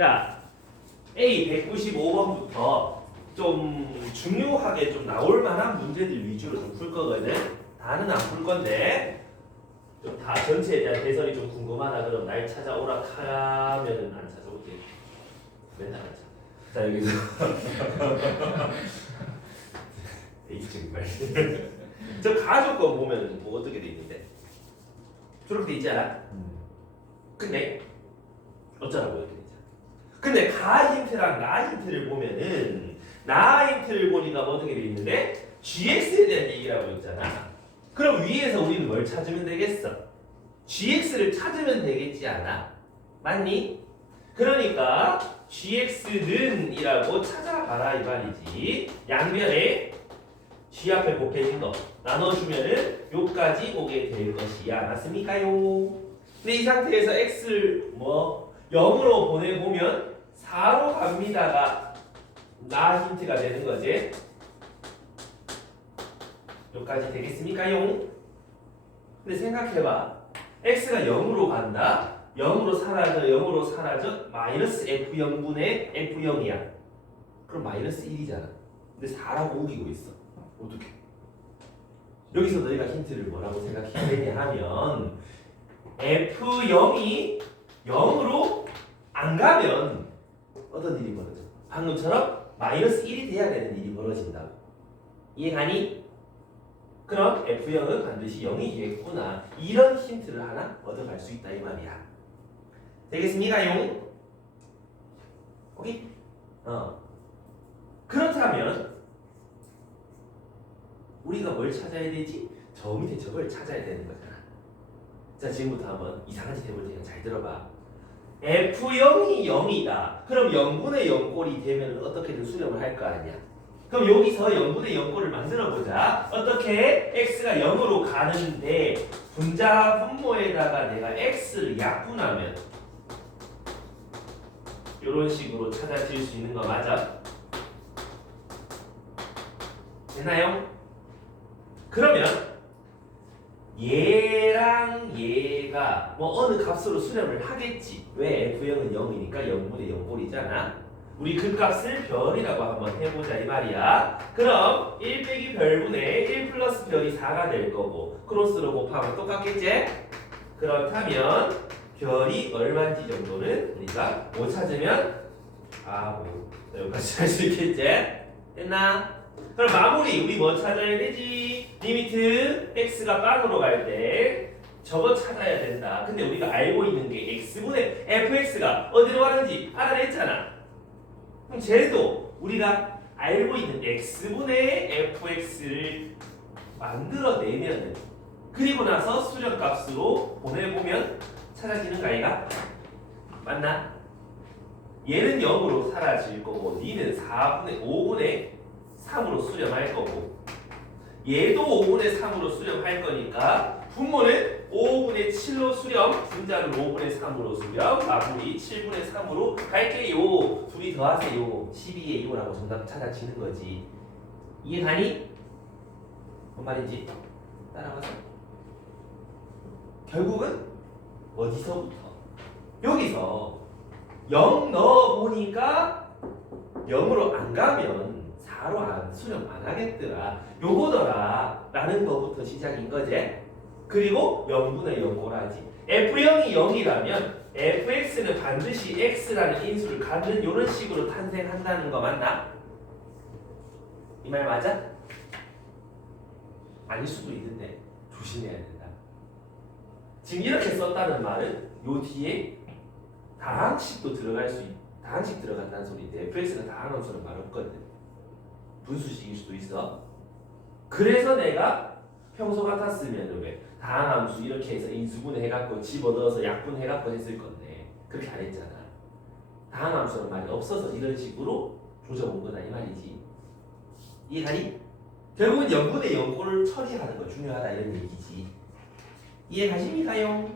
자, A 195번부터 좀 중요하게 좀 나올 만한 문제들 위주로 좀 풀 거거든. 다는 안 풀 건데 좀 다 전체에 대한 해설이 좀 궁금하다 그럼 날 찾아오라 하면은 안 찾아오지. 맨날 안 찾아. 자 여기서 이 정말 저 가족권 보면 뭐 어떻게 돼 있는데 저렇게 돼 있지 않아? 근데 어쩌라고 이렇게 되죠. 근데 가 힌트랑 나 힌트를 보면은 나 힌트를 보니까 뭐 어떻게 돼 있는데 gx에 대한 얘기를 하고 있잖아. 그럼 위에서 우리는 뭘 찾으면 되겠어? gx를 찾으면 되겠지 않아? 맞니? 그러니까 gx는 이라고 찾아봐라 이 말이지. 양변에 g 앞에 곱해진 거 나눠주면은 요까지 오게 될 것이야. 맞습니까요? 근데 이 상태에서 x를 뭐 0으로 보내보면 4로 갑니다가 나 힌트가 되는 거지. 여기까지 되겠습니까요? 근데 생각해봐. x가 0으로 간다. 0으로 사라져, 0으로 사라져. 마이너스 f0분의 f0이야. 그럼 마이너스 1이잖아. 근데 4라고 우기고 있어. 어떡해? 여기서 너희가 힌트를 뭐라고 생각해야 되냐 하면 f0이 0으로 안 가면 어떤 일이 벌어져? 방금처럼 마이너스 1이 돼야 되는 일이 벌어진다고. 이해가니? 그럼 F0은 반드시 0이겠구나. 이런 힌트를 하나 얻어갈 수 있다 이 말이야. 되겠습니까?용? 오케이? 그렇다면 우리가 뭘 찾아야 되지? 저 밑에 저걸 찾아야 되는 거잖아. 자 지금부터 한번 이상한 짓 해볼 테니까 잘 들어봐. F0이 0이다. 그럼 0분의 0꼴이 되면 어떻게든 수렴을 할 거 아니야. 그럼 여기서 0분의 0꼴을 만들어보자. 어떻게? x가 0으로 가는데 분자 분모에다가 내가 x를 약분하면 이런 식으로 찾아질 수 있는 거 맞아? 되나요? 그러면 얘랑 얘가 뭐 어느 값으로 수렴을 하겠지. 왜? F0은 0이니까 0분의 0꼴이잖아. 우리 그 값을 별이라고 한번 해보자 이 말이야. 그럼 1 빼기 별분의 1 플러스 별이 4가 될 거고 크로스로 곱하면 똑같겠지? 그렇다면 별이 얼마인지 정도는 우리가 못 찾으면 뭐 여기까지 할 수 있겠지? 됐나? 그럼 마무리 우리 뭐 찾아야 되지? 리미트 x가 빵으로 갈 때 저거 찾아야 된다. 근데 우리가 알고 있는 게 x분의 fx가 어디로 가는지 알아냈잖아. 그럼 쟤도 우리가 알고 있는 x분의 fx를 만들어내면 그리고 나서 수렴값으로 보내보면 찾아지는 거 아이가? 맞나? 얘는 0으로 사라질 거고 니는 5분의 3으로 수렴할 거고 얘도 5분의 3으로 수렴할 거니까 분모는 5분의 7로 수렴, 분자는 5분의 3으로 수렴, 마무리 7분의 3으로 갈게요. 둘이 더하세요. 12의 2라고 정답 찾아지는 거지. 이해가니? 뭔 말인지 따라가서. 결국은 어디서부터? 여기서 0 넣어보니까 0으로 안 가면 4로 안 수렴 안 하겠더라. 요거더라 라는 거부터 시작인 거지. 그리고 0분의 0꼴하지. F0이 0이라면 fx는 반드시 x라는 인수를 갖는 이런 식으로 탄생한다는 거 맞나? 이 말 맞아? 아닐 수도 있는데 조심해야 된다. 지금 이렇게 썼다는 말은 요 뒤에 다항식도 들어갈 수 다항식 들어간다는 소리인데 fx가 다항함수는 말 없거든. 분수식일 수도 있어. 그래서 내가 평소 같았으면 왜 다항함수 이렇게 해서 인수분해 해갖고 집어넣어서 약분해갖고 했을 건데 그렇게 안 했잖아. 다항함수는 말이 없어서 이런 식으로 조져본 거다 이 말이지. 이해가니? 결국은 0분의 0꼴을 처리하는 거 중요하다 이런 얘기지. 이해가십니까요?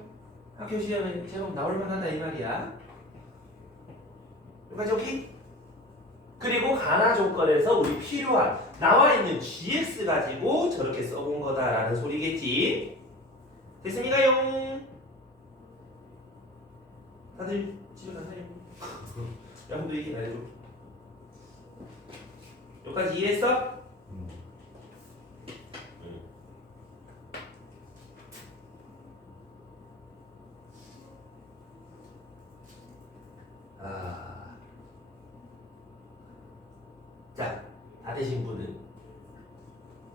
학교 시험에 제법 나올 만하다 이 말이야. 여기까지 오케이? 그리고 가나 조건에서 우리 필요한 나와 있는 gx 가지고 저렇게 써본 거다라는 소리겠지. 됐습니까요? 다들 집에 가세요. 야구도 얘기 안 해줘. 여기까지 이해했어? 자, 다 되신 분은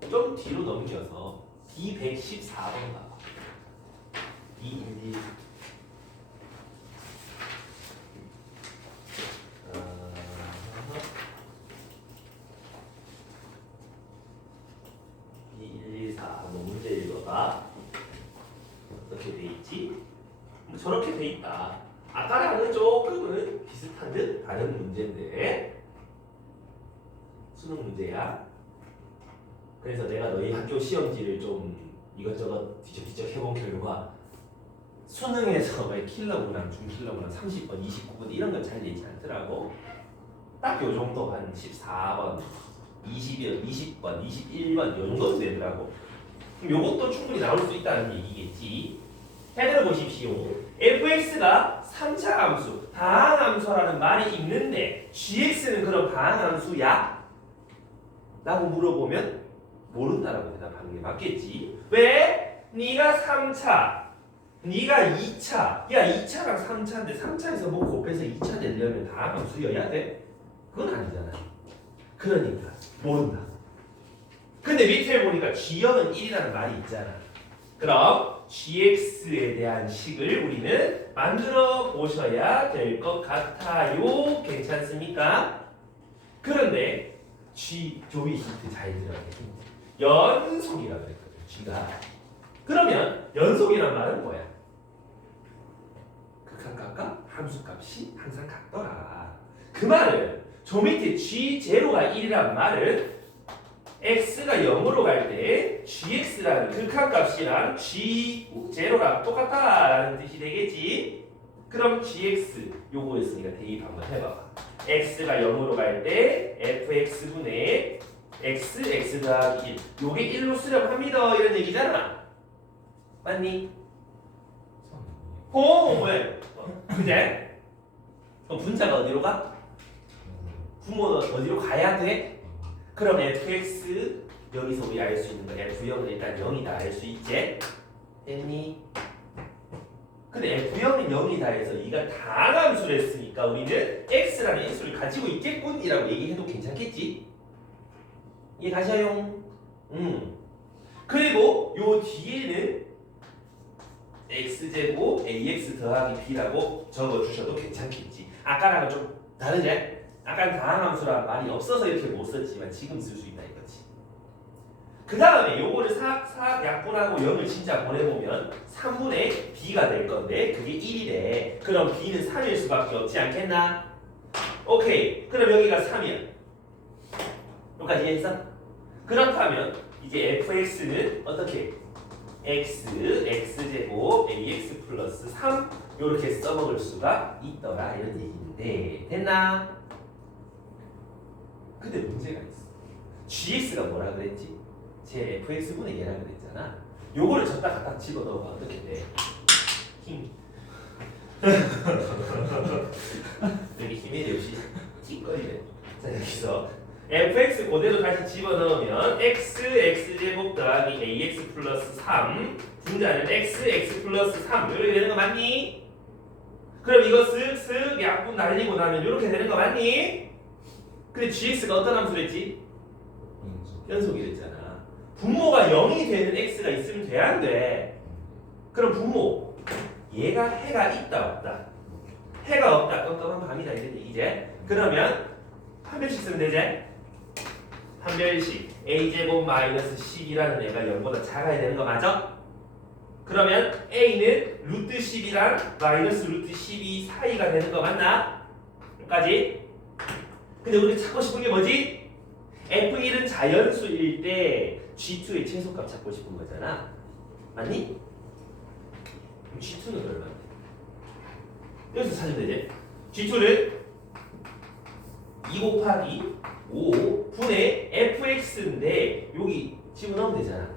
좀 뒤로 넘겨서 D114번 봐봐. D114. D114 한번 문제 읽어봐. 어떻게 돼 있지? 저렇게 돼 있다. 아까랑은 조금은 비슷한 듯 다른 문제인데 수능 문제야. 그래서 내가 너희 학교 시험지를 좀 이것저것 뒤적뒤적 해본 결과 수능에서 킬러구나, 중킬러구나, 30번, 29번 이런 건 잘 되지 않더라고. 딱 요 정도 한 14번, 20번, 21번 요 정도 되더라고. 그럼 요것도 충분히 나올 수 있다는 얘기겠지. 해설을 보십시오. fx가 3차 함수, 다항함수라는 말이 있는데 gx는 그럼 다항함수야? 라고 물어보면 모른다라고 대답하는 게 맞겠지. 왜? 네가 3차, 네가 2차. 야 2차랑 3차인데 3차에서 뭐 곱해서 2차 되려면 다항함수여야 돼? 그건 아니잖아. 그러니까 모른다. 근데 밑에 보니까 g형은 1이라는 말이 있잖아. 그럼 gx에 대한 식을 우리는 만들어 보셔야 될 것 같아요. 괜찮습니까? 그런데 g 조이 힌트 잘 들어야 돼. 연속이라고 했거든. g가. 그러면 연속이란 말은 뭐야? 극한값과 함수값이 항상 같더라. 그 말은 저 밑에 g0가 1이란 말은 x가 0으로 갈 때 gx라는 극한값이랑 g0랑 똑같다라는 뜻이 되겠지. 그럼 gx 요거였으니까 대입 한번 해봐봐. x가 0으로 갈 때 fx분의 x 더하기 1 요게 1로 수렴합니다 이런 얘기잖아. 맞니? 왜? 그제? 그럼 분자가 어디로 가? 분모는 어디로 가야 돼? 그럼 fx 여기서 우리 알 수 있는 거 f0은 일단 0이다 알 수 있지? 됐니? 근데 f0은 0이다 해서 이가 다항함수를 했으니까 우리는 x라는 인수를 가지고 있겠군 이라고 얘기해도 괜찮겠지? 이해 가셔용? 그리고 요 뒤에는 x제곱 ax 더하기 b라고 적어주셔도 괜찮겠지. 아까랑은 좀 다르지? 아까는 다항함수란 말이 없어서 이렇게 못 썼지만 지금 쓸 수 있다 이거지. 그 다음에 요거를 사각 약분하고 0을 진짜 보내보면 3분의 b가 될 건데 그게 1이래. 그럼 b는 3일 수밖에 없지 않겠나? 오케이. 그럼 여기가 3이야. 여기까지 이해했어? 그렇다면 이제 fx는 어떻게? x제곱 ax 플러스 3 요렇게 써먹을 수가 있더라 이런 얘기인데 됐나? 근데 문제가 있어. gx가 뭐라 그랬지? 제 fx분의 얘라 그랬잖아. 요거를 졌다 갖다 집어넣어봐. 어떻게 돼? 힘. 여기 힘이 없이 찡거리네. 자 여기서 fx 그대로 다시 집어넣으면 x제곱 더하기 ax 플러스 3 분자는 x 플러스 3 이렇게 되는 거 맞니? 그럼 이거 쓱쓱 약분 날리고 나면 이렇게 되는 거 맞니? 근데 gx가 어떤 함수를 했지? 연속이랬잖아. 분모가 0이 되는 x가 있으면 돼 안 돼? 그럼 분모 얘가 해가 있다 없다? 해가 없다 깜깜한 밤이다 이런 얘기지? 그러면 판별식 쓰면 되지? 판별식 a제곱 마이너스 10이라는 애가 0보다 작아야 되는 거 맞아? 그러면 a는 루트 10이랑 마이너스 루트 12 사이가 되는 거 맞나? 여기까지? 근데 우리가 찾고 싶은 게 뭐지? f1은 자연수일 때 g2의 최소값 찾고 싶은 거잖아. 맞니? 그럼 g2는 얼마인데? 여기서 찾으면 되지? g2는 2 곱하기 5 분의 fx인데 여기 집어넣으면 되잖아.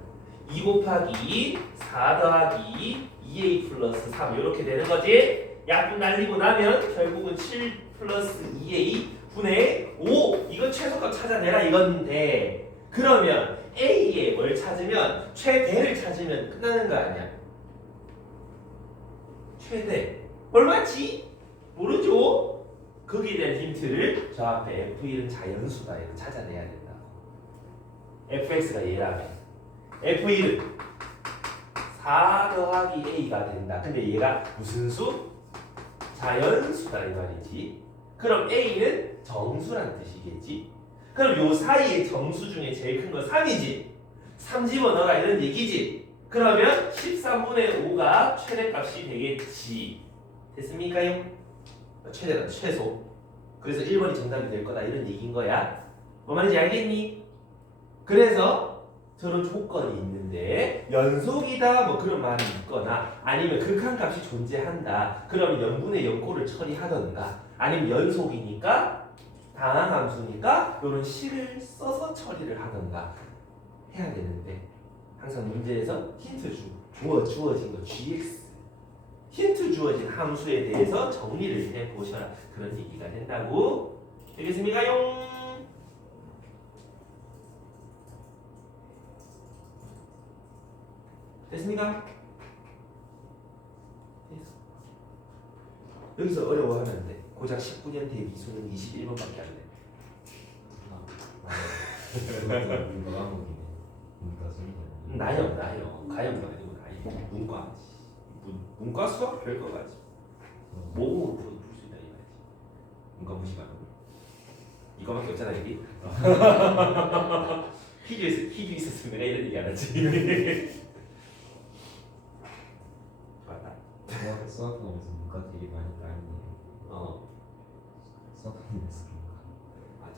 2 곱하기 4 더하기 2a 플러스 3 이렇게 되는 거지? 약분 날리고 나면 결국은 7 플러스 2a 분의 5 이거 최소값 찾아내라 이건데 그러면 a에 뭘 찾으면 최대를 찾으면 끝나는 거 아니야? 최대 얼마지? 모르죠? 거기에 대한 힌트를 저 앞에 F1은 자연수다 이거 찾아내야 된다고. fx가 얘라면 F1은 4 더하기 a가 된다. 근데 얘가 무슨 수? 자연수다 이 말이지. 그럼 a는 정수란 뜻이겠지. 그럼 요 사이의 정수 중에 제일 큰 건 3이지. 3 집어넣어라 이런 얘기지. 그러면 13분의 5가 최대값이 되겠지. 됐습니까요? 최대다 최소. 그래서 1번이 정답이 될 거다 이런 얘기인 거야. 뭐 말인지 알겠니? 그래서 저런 조건이 있는데 연속이다 뭐 그런 말이 있거나 아니면 극한값이 존재한다. 그러면 연분의 연꼴을 처리하던가 아니면 연속이니까 다항함수니까 이런 식을 써서 처리를 하던가 해야 되는데 항상 문제에서 힌트 주어진 거 gx 힌트 주어진 함수에 대해서 정리를 해보셔라 그런 얘기가 된다고. 되겠습니까요? 됐습니까? 됐어. 여기서 어려워하면 안 돼. 고작 19년 대비수는 21번밖에 안 돼. 나요. 가형도 아니고 나요. 문과 수학 별거 가지. 모공으로 풀 수 있다 이거지. 문과 무시 말고. 이거밖에 없잖아 여기. 퀴즈 있었으면 내가 이런 얘기 안 하지. 맞다. 수학하면서 문과 되게 많이 따르네요. 수학하면서 맞아.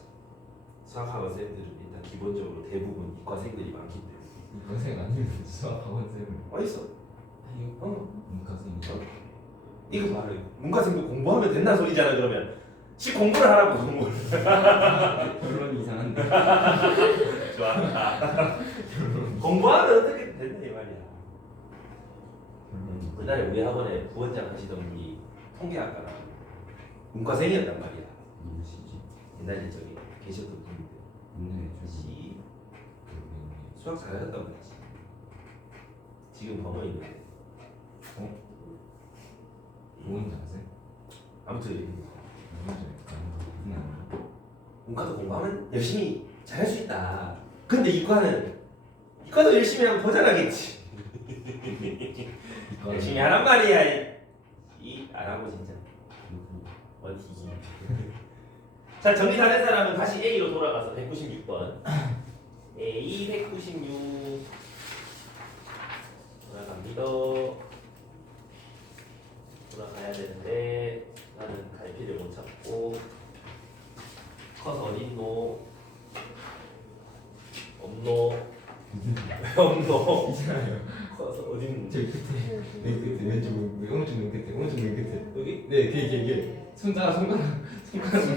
수학학원 쌤들은 일단 기본적으로 대부분 이과생들이 많기 때문에. 이과생 아니면 수학학원 쌤을 어딨어? 문과생이죠. 이거 말해. 문과생도 공부하면 된다는 소리잖아 그러면. 공부를 하라고 공부를. 결론이 이상한데. 좋아. 공부하면 어떻게 된다 이 말이야. 옛날에 우리 학원에 부원장 하시던 분이 통계학과라 문과생이었단 말이야. 누구시지? 옛날에 저기 계셨던 분인데. 옛날에 저기 수학 잘하셨단 말이지. 지금 병원에 있는데. 뭔지 아세요? 아무튼 뭔지 약간 문과도 공부하면 열심히 잘할 수 있다. 근데 이과도 열심히 하면 더 잘하겠지. 열심히 하란 말이야. 이 안 하고 진짜. 어디. 자 정리 다 된 사람은 다시 A로 돌아가서 196번. A 196 돌아갑니다. 돌아가야 되는데 나는 갈피를 못 찾고 커서 어딨노? 없노? 없노? 있잖아요. 커서 어딨노? 저기 끝에 맨 끝에 오른쪽 맨 끝에 여기? 네 그게 손가락 여기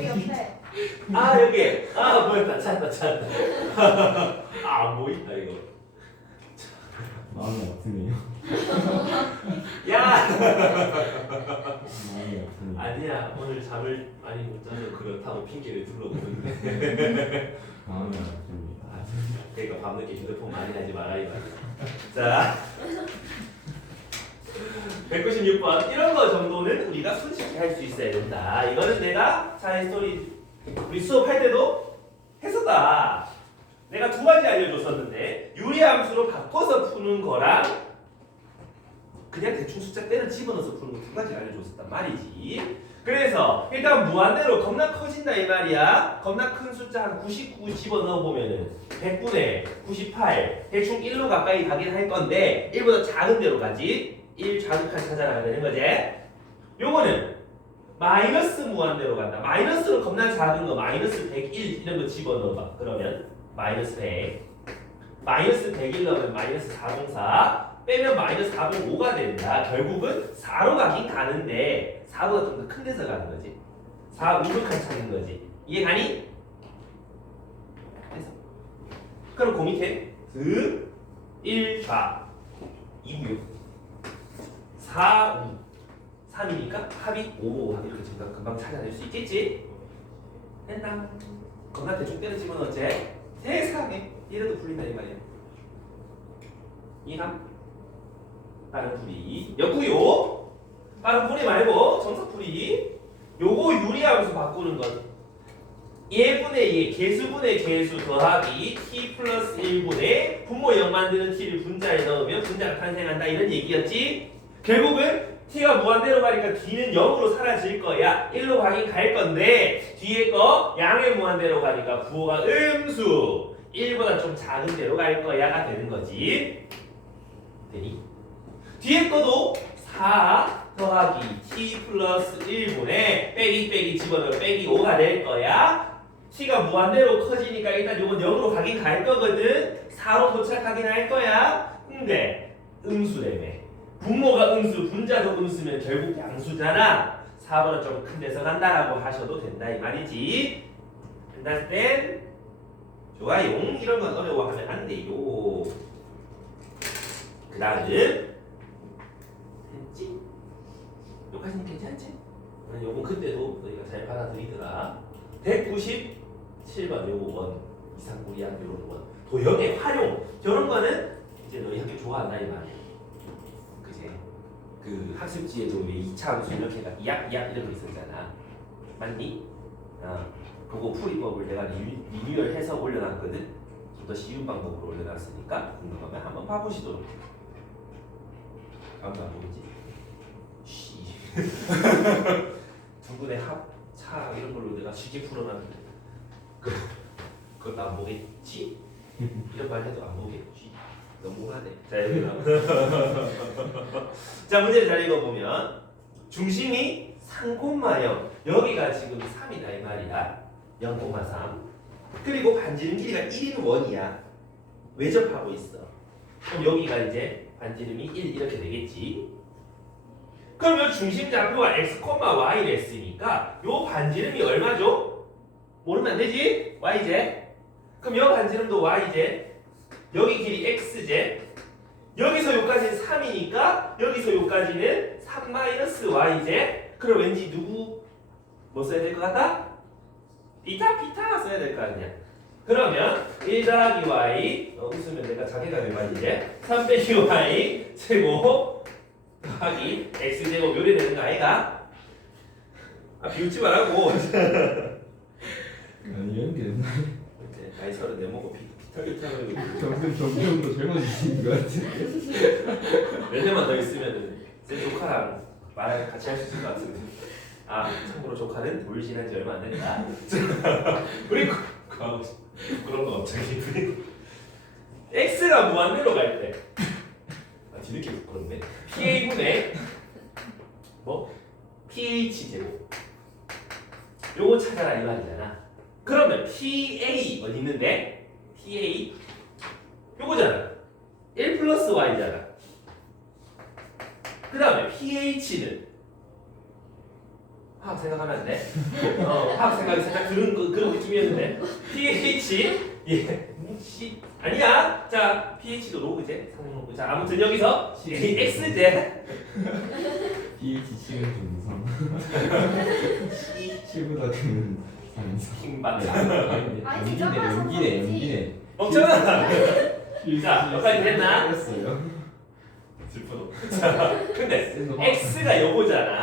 옆에. 아 여기! 아 보였다 찾았다 안 보인다 이거 마음이 아프네요. 야! 마음이 아프네요. 아니야 오늘 잠을 많이 못 자서 그렇다고 핑계를 둘러보는데 마음이 아픕니다. 그러니까 밤늦게 휴대폰 많이 하지 마라 이 말이야. 자 196번 이런 거 정도는 우리가 솔직히 할 수 있어야 된다. 이거는 내가 사회스토리 우리 수업할 때도 했었다. 내가 두 가지 알려줬었는데 유리함수로 바꿔서 푸는 거랑 그냥 대충 숫자 때려 집어넣어서 푸는 거 두 가지 알려줬었단 말이지. 그래서 일단 무한대로 겁나 커진다 이 말이야. 겁나 큰 숫자 한 99 집어넣어 보면은 100분의 98 대충 1로 가까이 가긴 할 건데 1보다 작은 데로 가지. 1 좌극한 찾아나가야 되는 거지. 요거는 마이너스 무한대로 간다. 마이너스로 겁나 작은 거 마이너스 101 이런 거 집어넣어봐. 그러면 마이너스 100 마이너스 101 넣으면 마이너스 404 빼면 마이너스 405가 된다. 결국은 4로 가긴 가는데 4보다 좀 더 큰 데서 가는 거지. 4 우극한 차인 거지. 이해가니? 됐어. 그럼 그 밑에 득 1좌 2우요 4우 3이니까 합이 5 이렇게 지금 금방 찾아낼 수 있겠지? 됐나? 겁나 대충 때려 집어넣었지? 세상에 이래도 풀린다 이 말이야. 이함 빠른 풀이 였구요. 빠른 풀이 말고 정석풀이. 요거 유리함수 바꾸는 건 예분의 예 개수분의 개수 더하기 t 플러스 1분의 분모 0 만드는 t를 분자에 넣으면 분자가 탄생한다 이런 얘기였지. 결국은 t가 무한대로 가니까 d는 0으로 사라질 거야. 1로 가긴 갈 건데 뒤에 거 양의 무한대로 가니까 부호가 음수 1보다 좀 작은 대로 갈 거야가 되는 거지. 되니? 뒤에 거도 4 더하기 t 플러스 1분의 빼기 집어넣으면 빼기 5가 될 거야. t가 무한대로 커지니까 일단 요건 0으로 가긴 갈 거거든. 4로 도착하긴 할 거야. 근데 음수래매. 분모가 음수, 분자도 음수면 결국 양수잖아. 4번은 좀 큰 데서 간다라고 하셔도 된다 이 말이지. understand? 좋아요. 이런 건 어려워하면 안 돼요. 그 다음 됐지? 여기까지는 괜찮지? 요거 그때도 너희가 잘 받아들이더라. 197번 요거 원 이상고리학 요런 원 도형의 활용 저런 거는 이제 너희 학교 좋아한다 이 말이야. 그제 그 학습지에도 왜 2차 함수 이렇게 이약 이런 거 있었잖아. 맞니? 그거 풀이법을 내가 리뉴얼해서 올려놨거든. 좀 더 쉬운 방법으로 올려놨으니까 궁금하면 한번 봐보시도록. 아무도 안 보이지? 쉬. 두 분의 합, 차 이런 걸로 내가 쉽게 풀어놨는데 그것도 안 보겠지? 이런 말 해도 안 보겠지? 너무하네. 자 여기 자 문제를 잘 읽어보면 중심이 3,0 여기가 지금 3이다 이 말이야. 0,3 그리고 반지름 길이가 1인 원이야. 외접하고 있어. 그럼 여기가 이제 반지름이 1 이렇게 되겠지. 그러면 중심 좌표가 x, y랬으니까 요 반지름이 얼마죠? 모르면 안 되지? yj. 그럼 요 반지름도 yj. 여기 길이 xj. 여기서 요까지는 3이니까 여기서 요까지는 3-yj. 그럼 왠지 누구 뭐 써야 될 것 같다? 비타 써야 될 거 아니야. 그러면 1 더하기 y 웃으면 내가 자괴가 될 말이지. 3 빼기 y 제곱 더하기 x제곱 요리 되는 거 아이가? 비웃지 말라고. 아니 연기는 나이 34 먹고 비슷하게 점점 더 젊어지시는 것 같은데. 몇 년만 더 있으면은 제 조카랑 말 같이 할 수 있을 것 같은데. 참고로 조카는 돌진한 지 얼마 안 됐다. 우리 그런 거 갑자기 x가 무한대로 갈 때 뒤늦게 부끄럽네. PA분의 뭐? PH 제곱 요거 찾아라 이 말이잖아. 그러면 PA 어디 있는데? PA 요거잖아. 1 플러스 y잖아. 그 다음에 PH는 화학 생각하면 안 돼? 화학 생각이 살짝 그런 느낌이었는데 pH 아니야. 자 pH도 로그제 상로그. 자 아무튼 여기서 x제 pH 7은 좀 이상. 7보다 좀 이상. 킹받다. 아니, 진짜 연기네. 먹잖아. 자 여기까지 됐나? 했어요. 슬퍼도. 자 근데 x가 요거잖아.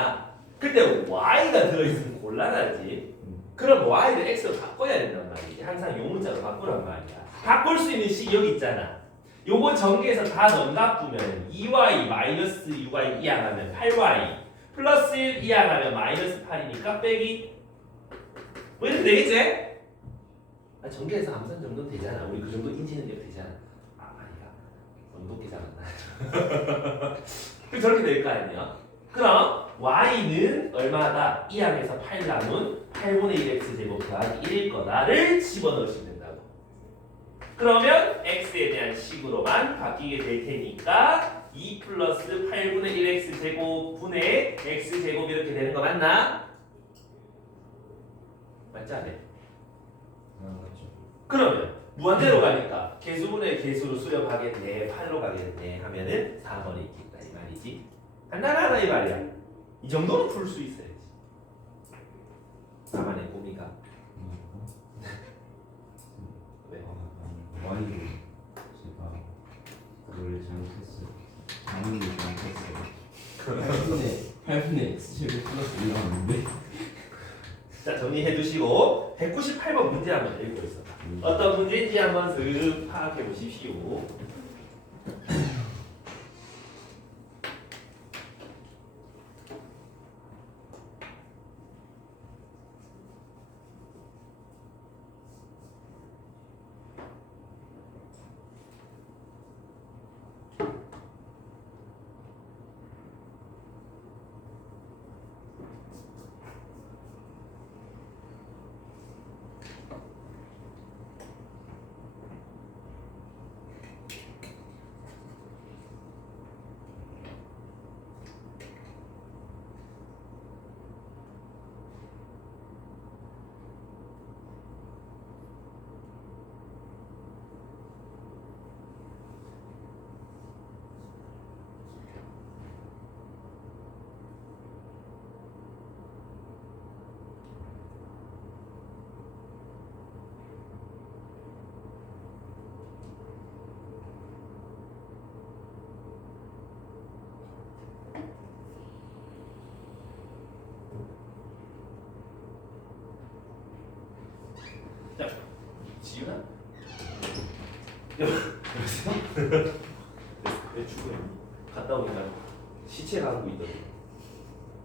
근데 y가 들어있으면 곤란하지. 그럼 y를 x로 바꿔야 된단 말이지. 항상 요 문자로 바꾸란 말이야. 바꿀 수 있는 식 여기 있잖아. 요거 전개해서 다 넘나쁘면 2y 마이너스 6y 이항하면 8y 플러스 1 이항하면 마이너스 8이니까 빼기 뭐 이렇게 되겠지? 전개해서 암산 정도는 되잖아. 우리 그 정도 인지는 되면 되잖아. 아니다. 너무 높게 잡았나? 저렇게 될 거 아니야? 그럼 y는 얼마다? 2항에서 8 나눈 8분의 1x 제곱 더하기 1일 거다를 집어넣으시면 된다고. 그러면 x에 대한 식으로만 바뀌게 될 테니까 2 플러스 8분의 1x 제곱 분의 x 제곱 이렇게 되는 거 맞나? 맞지 않아요? 맞죠. 그러면 무한대로 가니까 개수분의 개수로 수렴하겠네 8로 가겠네 하면은 4번에 있겠다 이 말이지. 간단하다 이 말이야. 이 정도는 풀 수 있어야지. 나만의 꿈이가. 왜? 와이로 제가 그걸 잘못했어요. 당연히 잘못했어요. 8분의 x제곱 플러스 올라왔는데 자, 정리해 두시고 198번 문제 한번 읽고 있어. 어떤 문제인지 한번 슥 파악해 보십시오. 자, 지윤아? 여보세요? 왜 죽어요? 갔다 오니까 시체가 하고 있더니.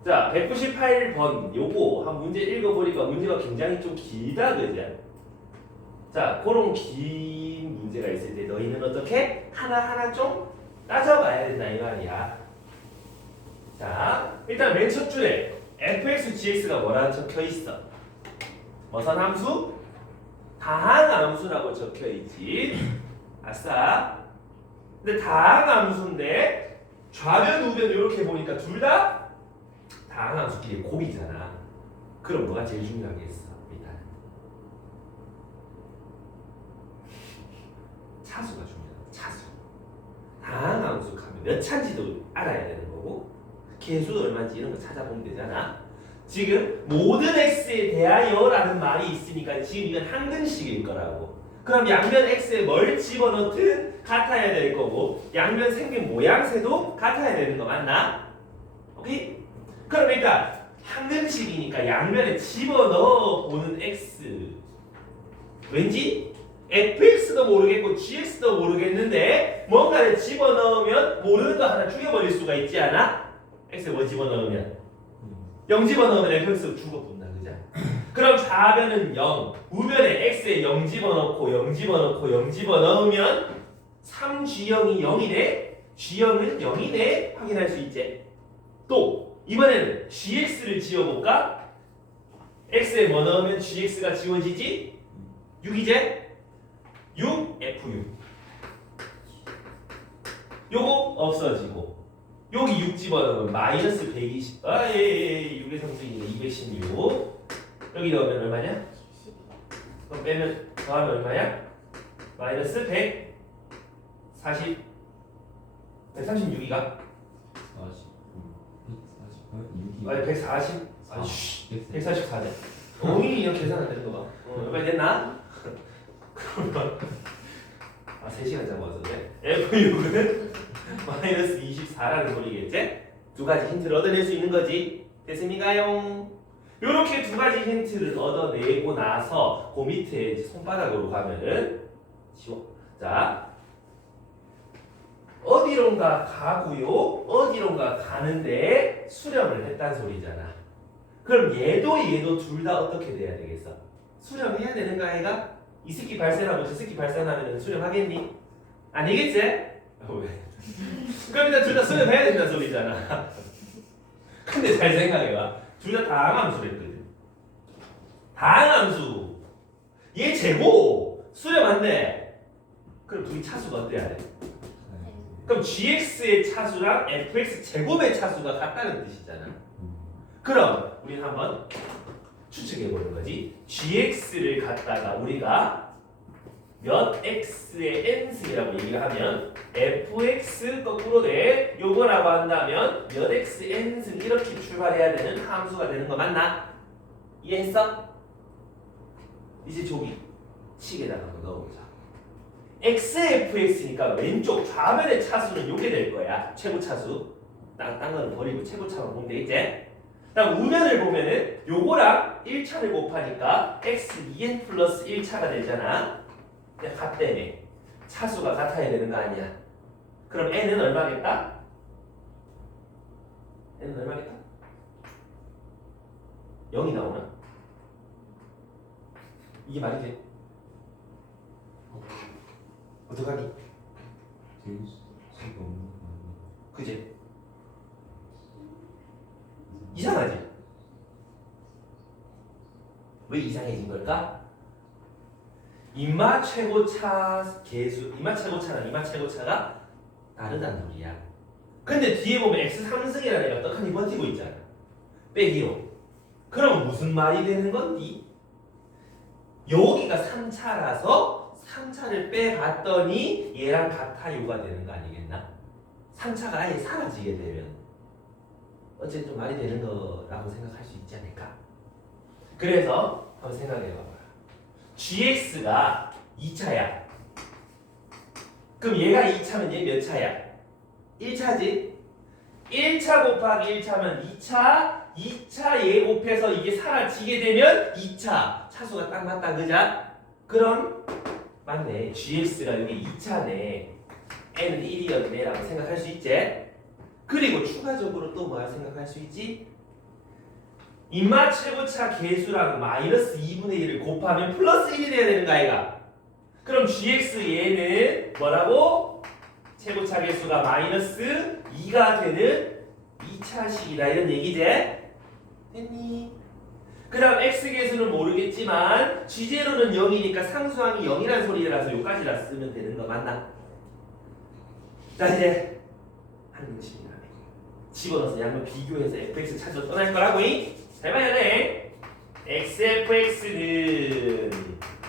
자, 198번 요거 한 문제 읽어보니까 문제가 굉장히 좀 길다, 그지? 자, 그런 긴 문제가 있을 때 너희는 어떻게 하나하나 좀 따져봐야 된다 이 말이야. 자, 일단 맨 첫 줄에 fx, gx가 뭐라고 적혀 있어? 무슨 함수? 다항함수라고 적혀 있지. 아싸. 근데 다항함수인데 좌변 우변 이렇게 보니까 둘 다 다항함수끼리 곱이잖아. 그럼 뭐가 제일 중요하겠어? 일단 차수가 중요하다. 차수. 다항함수 하면 몇 차인지도 알아야 되는 거고 개수도 얼마인지 이런 거 찾아보면 되잖아. 지금 모든 x에 대하여라는 말이 있으니까 지금 이건 항등식일 거라고. 그럼 양면 x에 뭘 집어넣든 같아야 될 거고 양면 생긴 모양새도 같아야 되는 거 맞나? 오케이? 그럼 일단 항등식이니까 양면에 집어넣어 보는 x 왠지 fx도 모르겠고 gx도 모르겠는데 뭔가를 집어넣으면 모르는 거 하나 죽여버릴 수가 있지 않아? x에 뭐 집어넣으면 0 집어넣으면 fx가 죽어본다, 그죠? 그럼 좌변은 0, 우변에 x에 0 집어넣고 0 집어넣고 0 집어넣으면 3G0이 0이네? G0은 0이네? 확인할 수 있지? 또 이번에는 gx를 지워볼까? x에 뭐 넣으면 gx가 지워지지? 6이제? 6, f6 요거 없어지고 여기 6 집어넣으면 마이너스 120. 예. 6의 성수이니까 216. 여기 넣으면 얼마냐? 그럼 빼면 더하면 얼마야? 마이너스 140. 136이가? 140. 아이씨. 144네. 어이 이렇게 계산 안 되는 거 봐. 얼마 됐나? 아 3시간 잡았었네. F6은 마이너스 24라는 소리겠지? 두 가지 힌트를 얻어낼 수 있는 거지. 됐습니까요? 요렇게 두 가지 힌트를 얻어내고 나서 그 밑에 손바닥으로 가면은 쉬워. 자, 어디론가 가고요. 어디론가 가는데 수렴을 했단 소리잖아. 그럼 얘도 둘 다 어떻게 돼야 되겠어? 수렴해야 되는 거 아이가? 이 새끼 발생하고 저 새끼 발생하면 수렴하겠니? 아니겠지? 왜? 그럼 일단 둘 다 수렴해야 된다는 소리잖아. 근데 잘 생각해봐. 둘 다 다항함수랬거든. 다항함수. 얘 제곱 수렴한데 그럼 둘이 차수가 어때야 돼? 그럼 gx의 차수랑 fx 제곱의 차수가 같다는 뜻이잖아. 그럼 우리는 한번 추측해 보는 거지. gx를 갖다가 우리가 몇 x의 n승이라고 얘기를 하면 fx 거꾸로 돼 요거라고 한다면 몇 x n승 이렇게 출발해야 되는 함수가 되는 거 맞나? 이해했어? 이제 저기 식에다가 한번 넣어보자. xfx니까 왼쪽 좌변의 차수는 요게 될 거야. 최고 차수. 딴 거는 버리고 최고 차만 보면 되겠지? 그다음 우면을 보면은 요거랑 1차를 곱하니까 x2n 플러스 1차가 되잖아. 그냥 같다네. 차수가 같아야 되는 거 아니야. 그럼 n은 얼마겠다? n은 얼마겠다? 0이 나오나? 이게 말이 돼? 어떡하니? 될 수가 없는 거 아니야? 그지? 이상하지? 왜 이상해진 걸까? 임마 최고차 계수, 임마 최고차랑 임마 최고차가 다르다는 소리야. 근데 뒤에 보면 x3승이라는 애가 떡하니 버티고 있잖아. 빼기로. 그럼 무슨 말이 되는 건디? 여기가 3차라서 3차를 빼봤더니 얘랑 같아요가 되는 거 아니겠나? 3차가 아예 사라지게 되면 어쨌든 말이 되는 거라고 생각할 수 있지 않을까? 그래서 한번 생각해 봐봐. gx가 2차야. 그럼 얘가 2차면 얘 몇 차야? 1차지? 1차 곱하기 1차면 2차, 2차 얘 곱해서 이게 사라지게 되면 2차. 차수가 딱 맞다, 그자? 그럼 맞네. gx가 여기 2차네. n은 1이었네 라고 생각할 수 있지? 그리고 추가적으로 또 뭐야 생각할 수 있지? 임마 최고차 계수랑 마이너스 2분의 1을 곱하면 플러스 1이 돼야 되는 거 아이가? 그럼 gx 얘는 뭐라고? 최고차 계수가 마이너스 2가 되는 2차식이다 이런 얘기지? 됐니? 그 다음 x계수는 모르겠지만 g제로는 0이니까 상수항이 0이라는 소리라서 요까지라 쓰면 되는 거 맞나? 자 이제 한 문제입니다. 집어넣어서 양면 비교해서 fx 찾아 떠날 거라고잉? 잘 봐야 돼. xfx는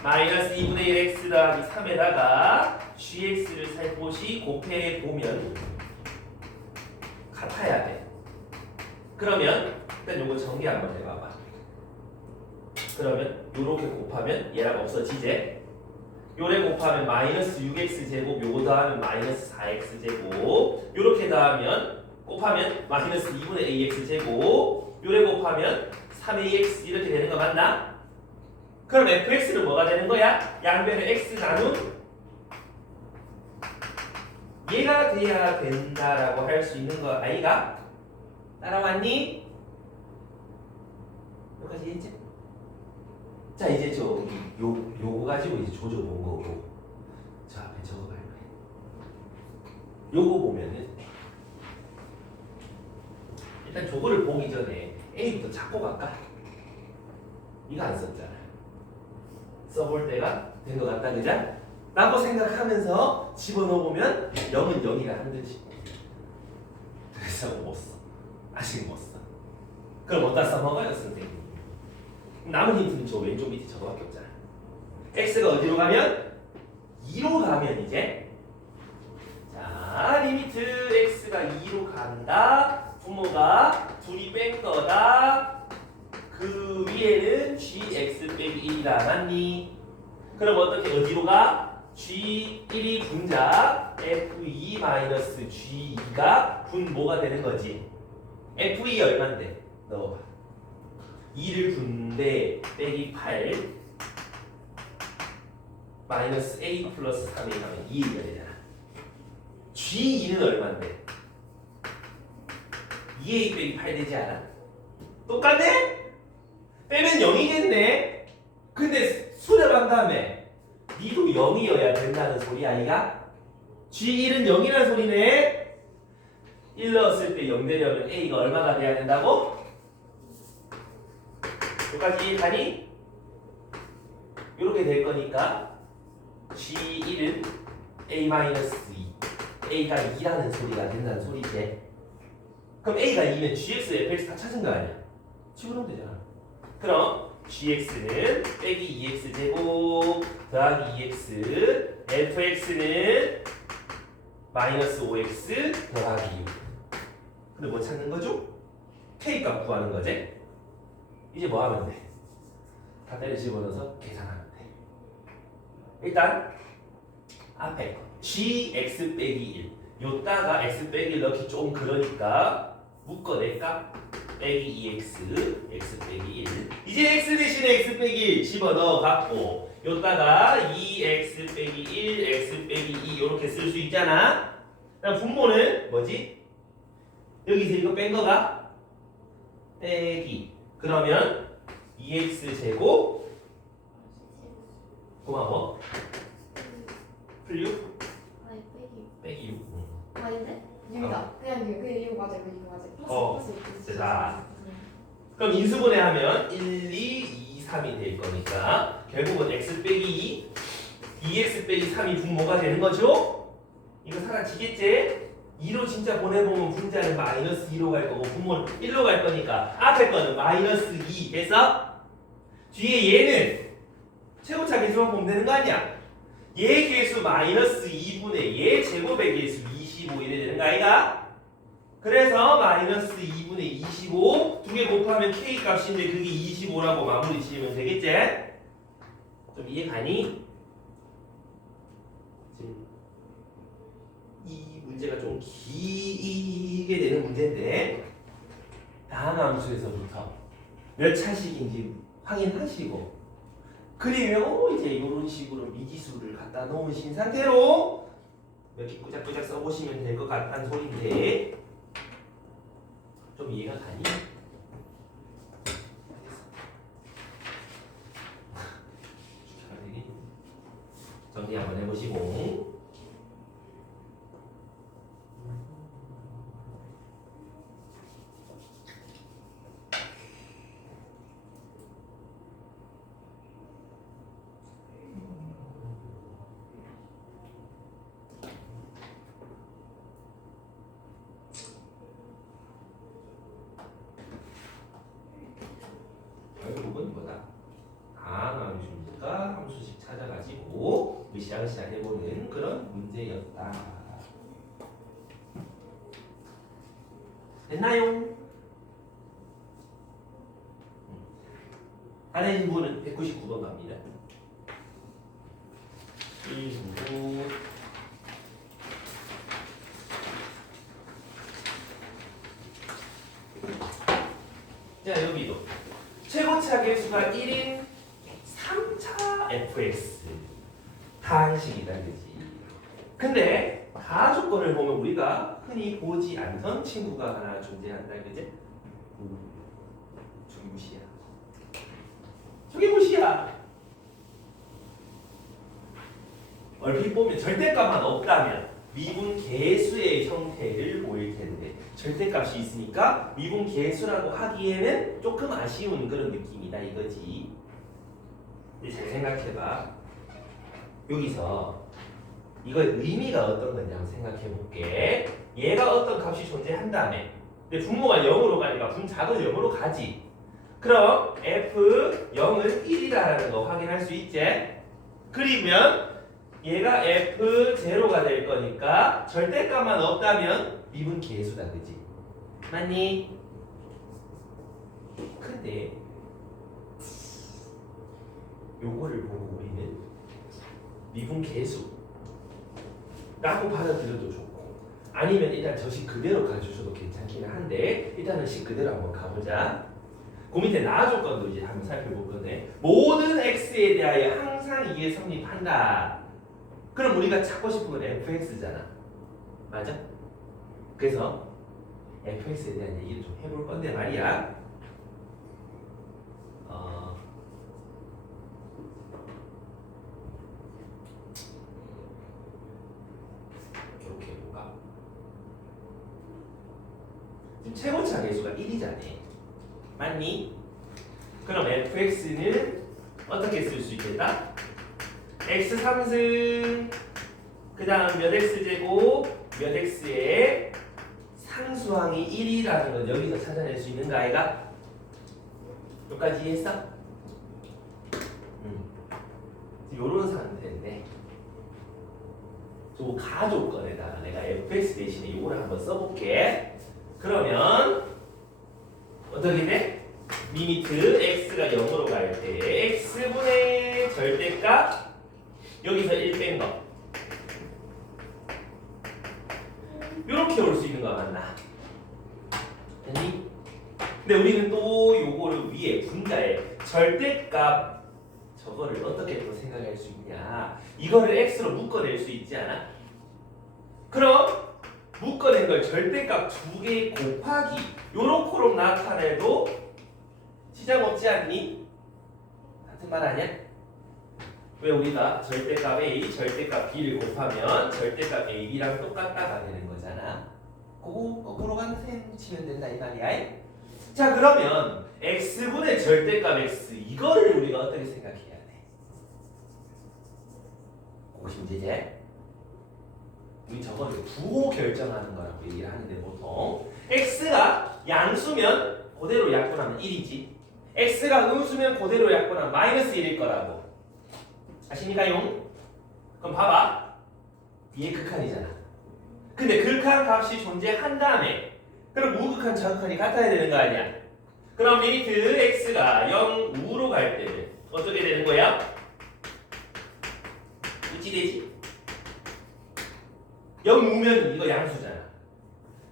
마이너스 2분의 1 x 더하기 3에다가 gx를 살포시 곱해 보면 같아야 돼. 그러면 일단 요거 정리 한번 해봐봐. 그러면 요렇게 곱하면 얘랑 없어지제. 요래 곱하면 마이너스 6x 제곱 요거 더하면 마이너스 4x 제곱 요렇게 더하면 곱하면 마이너스 2분의 ax 제곱 요래 곱하면 3ax 이렇게 되는 거 맞나? 그럼 fx는 뭐가 되는 거야? 양변을 x 나눈 얘가 돼야 된다라고 할 수 있는 거 아이가? 따라왔니? 여기까지 이해했지? 자 이제 요거 가지고 이제 조져본 거고 자 앞에 적어갈 거야. 요거 보면은 일단 저거를 보기 전에 A부터 잡고 갈까? 이거 안 썼잖아. 써볼 때가 된 것 같다 그자? 라고 생각하면서 집어넣어보면 0은 0이라 한듯이 그래서 못 써. 아직 못 써. 그럼 어디다 써먹어요 선생님? 남은 힌트는 저 왼쪽 밑에 저거밖에 없잖아. x가 어디로 가면? 2로 가면 이제 자 리미트 x가 2로 간다. 부모가 둘이 뺀 거다. 그 위에는 gx 빼기 1이다. 맞니? 그럼 어떻게 어디로 가? g1이 분자 f2-g2가 분모가 되는 거지. f2 얼만데? 넣어봐. 2를 분대 빼기 8 마이너스 a 플러스 3이 가면 2가 되잖아. g2는 얼만데? 2a 빼기 8 되지 않아? 똑같네? 빼면 0이겠네? 근데 수렴한 다음에 니도 0이어야 된다는 소리 아이가? g1은 0이라는 소리네? 1 넣었을 때 0 되려면 a가 얼마가 돼야 된다고? 여기까지 이해하니? 이렇게 될 거니까 G1은 A-2 A가 2라는 소리가 된다는 소리지. 그럼 A가 2면 GX, fx 다 찾은 거 아니야? 집어넣으면 되잖아. 그럼 gx는 빼기 2x 제곱 더하기 2x fx는 마이너스 5x 더하기 6. 근데 뭐 찾는 거죠? k 값 구하는 거지? 이제 뭐 하면 돼? 다 때려 집어넣어서 계산하면 돼. 일단 앞에 gx 빼기 1 요따가 x 빼기 1 넣기 좀 그러니까 묶어낼까? 빼기 2x x 빼기 1 이제 x 대신에 x 빼기 1 집어넣어 갖고 요따가 2x 빼기 1 x 빼기 2 요렇게 쓸 수 있잖아. 그럼 분모는 뭐지? 여기서 이거 뺀 거가 빼기 그러면 2x 제곱 고마워 풀 6 아니 빼기 빼기 6 아닌데? 6이다 그냥 6 그냥 6 맞아 이거 맞아 플러스 됐다. 그럼 인수분해 하면 1, 2, 2, 3이 될 거니까 결국은 x 빼기 2 2x 빼기 3이 분모가 되는 거죠? 이거 사라지겠지? 2로 진짜 보내보면 분자는 마이너스 2로 갈 거고 분모는 1로 갈 거니까 앞에 거는 마이너스 2 됐어? 뒤에 얘는 최고차 계수만 보면 되는 거 아니야? 얘 계수 마이너스 2분의 얘 제곱의 계수 25 이래 되는 거 아이가? 그래서 마이너스 2분의 25 두 개 곱하면 k 값인데 그게 25라고 마무리 지으면 되겠지? 좀 이해 가니? 지금 이 문제가 좀 길게 되는 문제인데 다음 함수에서부터 몇 차식인지 확인하시고 그리고 이제 이런 식으로 미지수를 갖다 놓으신 상태로 몇 개 꾸작꾸작 써보시면 될 것 같다는 소리인데 좀 이해가 가니? 정리 한번 해보시고 결국은 뭐다? 다함수가 함수식 찾아가지고 으쌰으쌰 해보는 그런 문제였다. 됐나요? 다른 분은 199번 갑니다. 199 자 여기도 최고차 계수가 1인 3차 fx 다항식이다 그지? 근데 가조건을 보면 우리가 흔히 보지 않던 친구가 하나 존재한다 그지? 저기 무시야 저기 무시야 얼핏 보면 절대값만 없다면 미분 계수의 형태를 보일 텐데 절대값이 있으니까 미분 계수라고 하기에는 조금 아쉬운 그런 느낌이다 이거지. 근데 잘 생각해봐. 여기서 이거의 의미가 어떤 건지 한번 생각해 볼게. 얘가 어떤 값이 존재한다며. 근데 분모가 0으로 가니까 분자도 0으로 가지. 그럼 f 0은 1이라는 거 확인할 수 있지? 그리면 얘가 f0가 될 거니까 절대값만 없다면 미분 계수다 그지? 맞니? 근데 요거를 보고 우리는 미분 계수라고 받아들여도 좋고 아니면 일단 저 식 그대로 가주셔도 괜찮기는 한데 일단은 식 그대로 한번 가보자. 그 밑에 나아 조건도 이제 한번 살펴볼 건데 모든 x에 대하여 항상 이게 성립한다. 그럼 우리가 찾고 싶은 건 fx잖아. 맞아? 그래서 fx에 대한 얘기를 좀 해볼 건데 말이야. 이렇게 해볼까? 지금 최고차 계수가 1이잖아. 맞니? 그럼 fx는 어떻게 쓸 수 있겠다? x 3승 그 다음 몇 x제곱 몇 x의 상수항이 1이라는 건 여기서 찾아낼 수 있는 거 아이가? 여기까지 이해했어? 요런 상태인데 저 가조건에다가 내가 fx 대신에 요거를 한번 써볼게. 그러면 어떻게 돼? 리미트 x가 0으로 갈 때 x분의 절대값 여기서 1 뺀 거 요렇게 올 수 있는 거 맞나? 됐니? 근데 우리는 또 요거를 위에 분자에 절대값 저거를 어떻게 또 생각할 수 있냐? 이거를 x로 묶어낼 수 있지 않아? 그럼 묶어낸 걸 절대값 2개 곱하기 요렇게로 나타내도 지장 없지 않니? 같은 말 아니야? 왜 우리가 절대값 A, 절대값 B를 곱하면 절대값 AB랑 똑같다가 되는 거잖아. 그거 거꾸로 가는 셈 치면 된다 이 말이야. 자 그러면 x분의 절대값 x 이거를 우리가 어떻게 생각해야 돼? 그것이 문제지? 우리 저거를 부호 결정하는 거라고 얘기를 하는데 보통 x가 양수면 그대로 약분하면 1이지 x가 음수면 그대로 약분하면 마이너스 1일 거라고 아십니까요? 그럼 봐봐 얘 극한이잖아 근데 극한 값이 존재한 다음에 그럼 무극한 저극한이 같아야 되는 거 아니야 그럼 리미트 x가 0 우로 갈 때는 어떻게 되는 거야? 어찌 되지? 0 우면 이거 양수잖아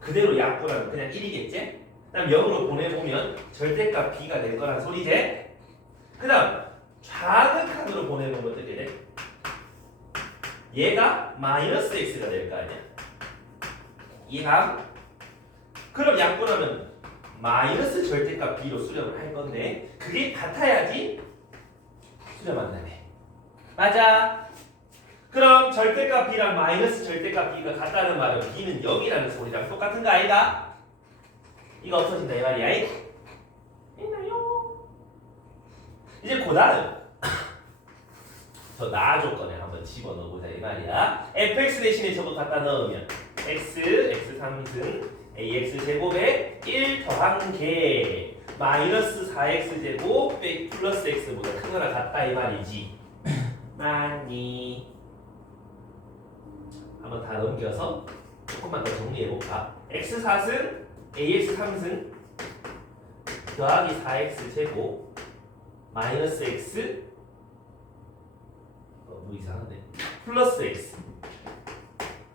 그대로 약분하면 그냥 1이겠지? 그 다음 0으로 보내보면 절대값 b가 될 거란 소리지? 그 다음 좌극한으로 보내보면 어떻게 돼? 얘가 마이너스 x가 될 거 아니야 이해가? 그럼 약분하면 마이너스 절대값 b로 수렴을 할 건데 그게 같아야지 수렴한다며 맞아 그럼 절대값 b랑 마이너스 절대값 b가 같다는 말은 b는 0이라는 소리랑 똑같은 거 아니다? 이거 없어진다 이 말이야 있나요? 이제 그 다음 저 나아 조건에 한번 집어넣어보자 이 말이야 fx 대신에 저거 갖다 넣으면 x, x3승 ax 제곱에 1 더한 개 마이너스 4x 제곱 빼기 플러스 x보다 크거나 같다 이 말이지 맞니? 한번 다 넘겨서 조금만 더 정리해볼까 x4승 ax 3승 더하기 4x 제곱 마이너스 x 뭐 이상한데 플러스 x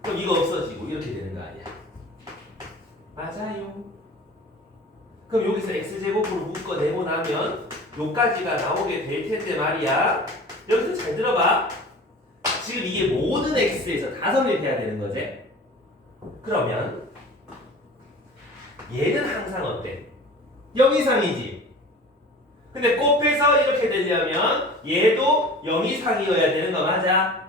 그럼 이거 없어지고 이렇게 되는 거 아니야 맞아요 그럼 여기서 x제곱으로 묶어내고 나면 요까지가 나오게 될 텐데 말이야 여기서 잘 들어봐 지금 이게 모든 x에서 다 성립해야 되는 거지 그러면 얘는 항상 어때? 0 이상이지 근데 곱해서 이렇게 되려면 얘도 0 이상이어야 되는 거 맞아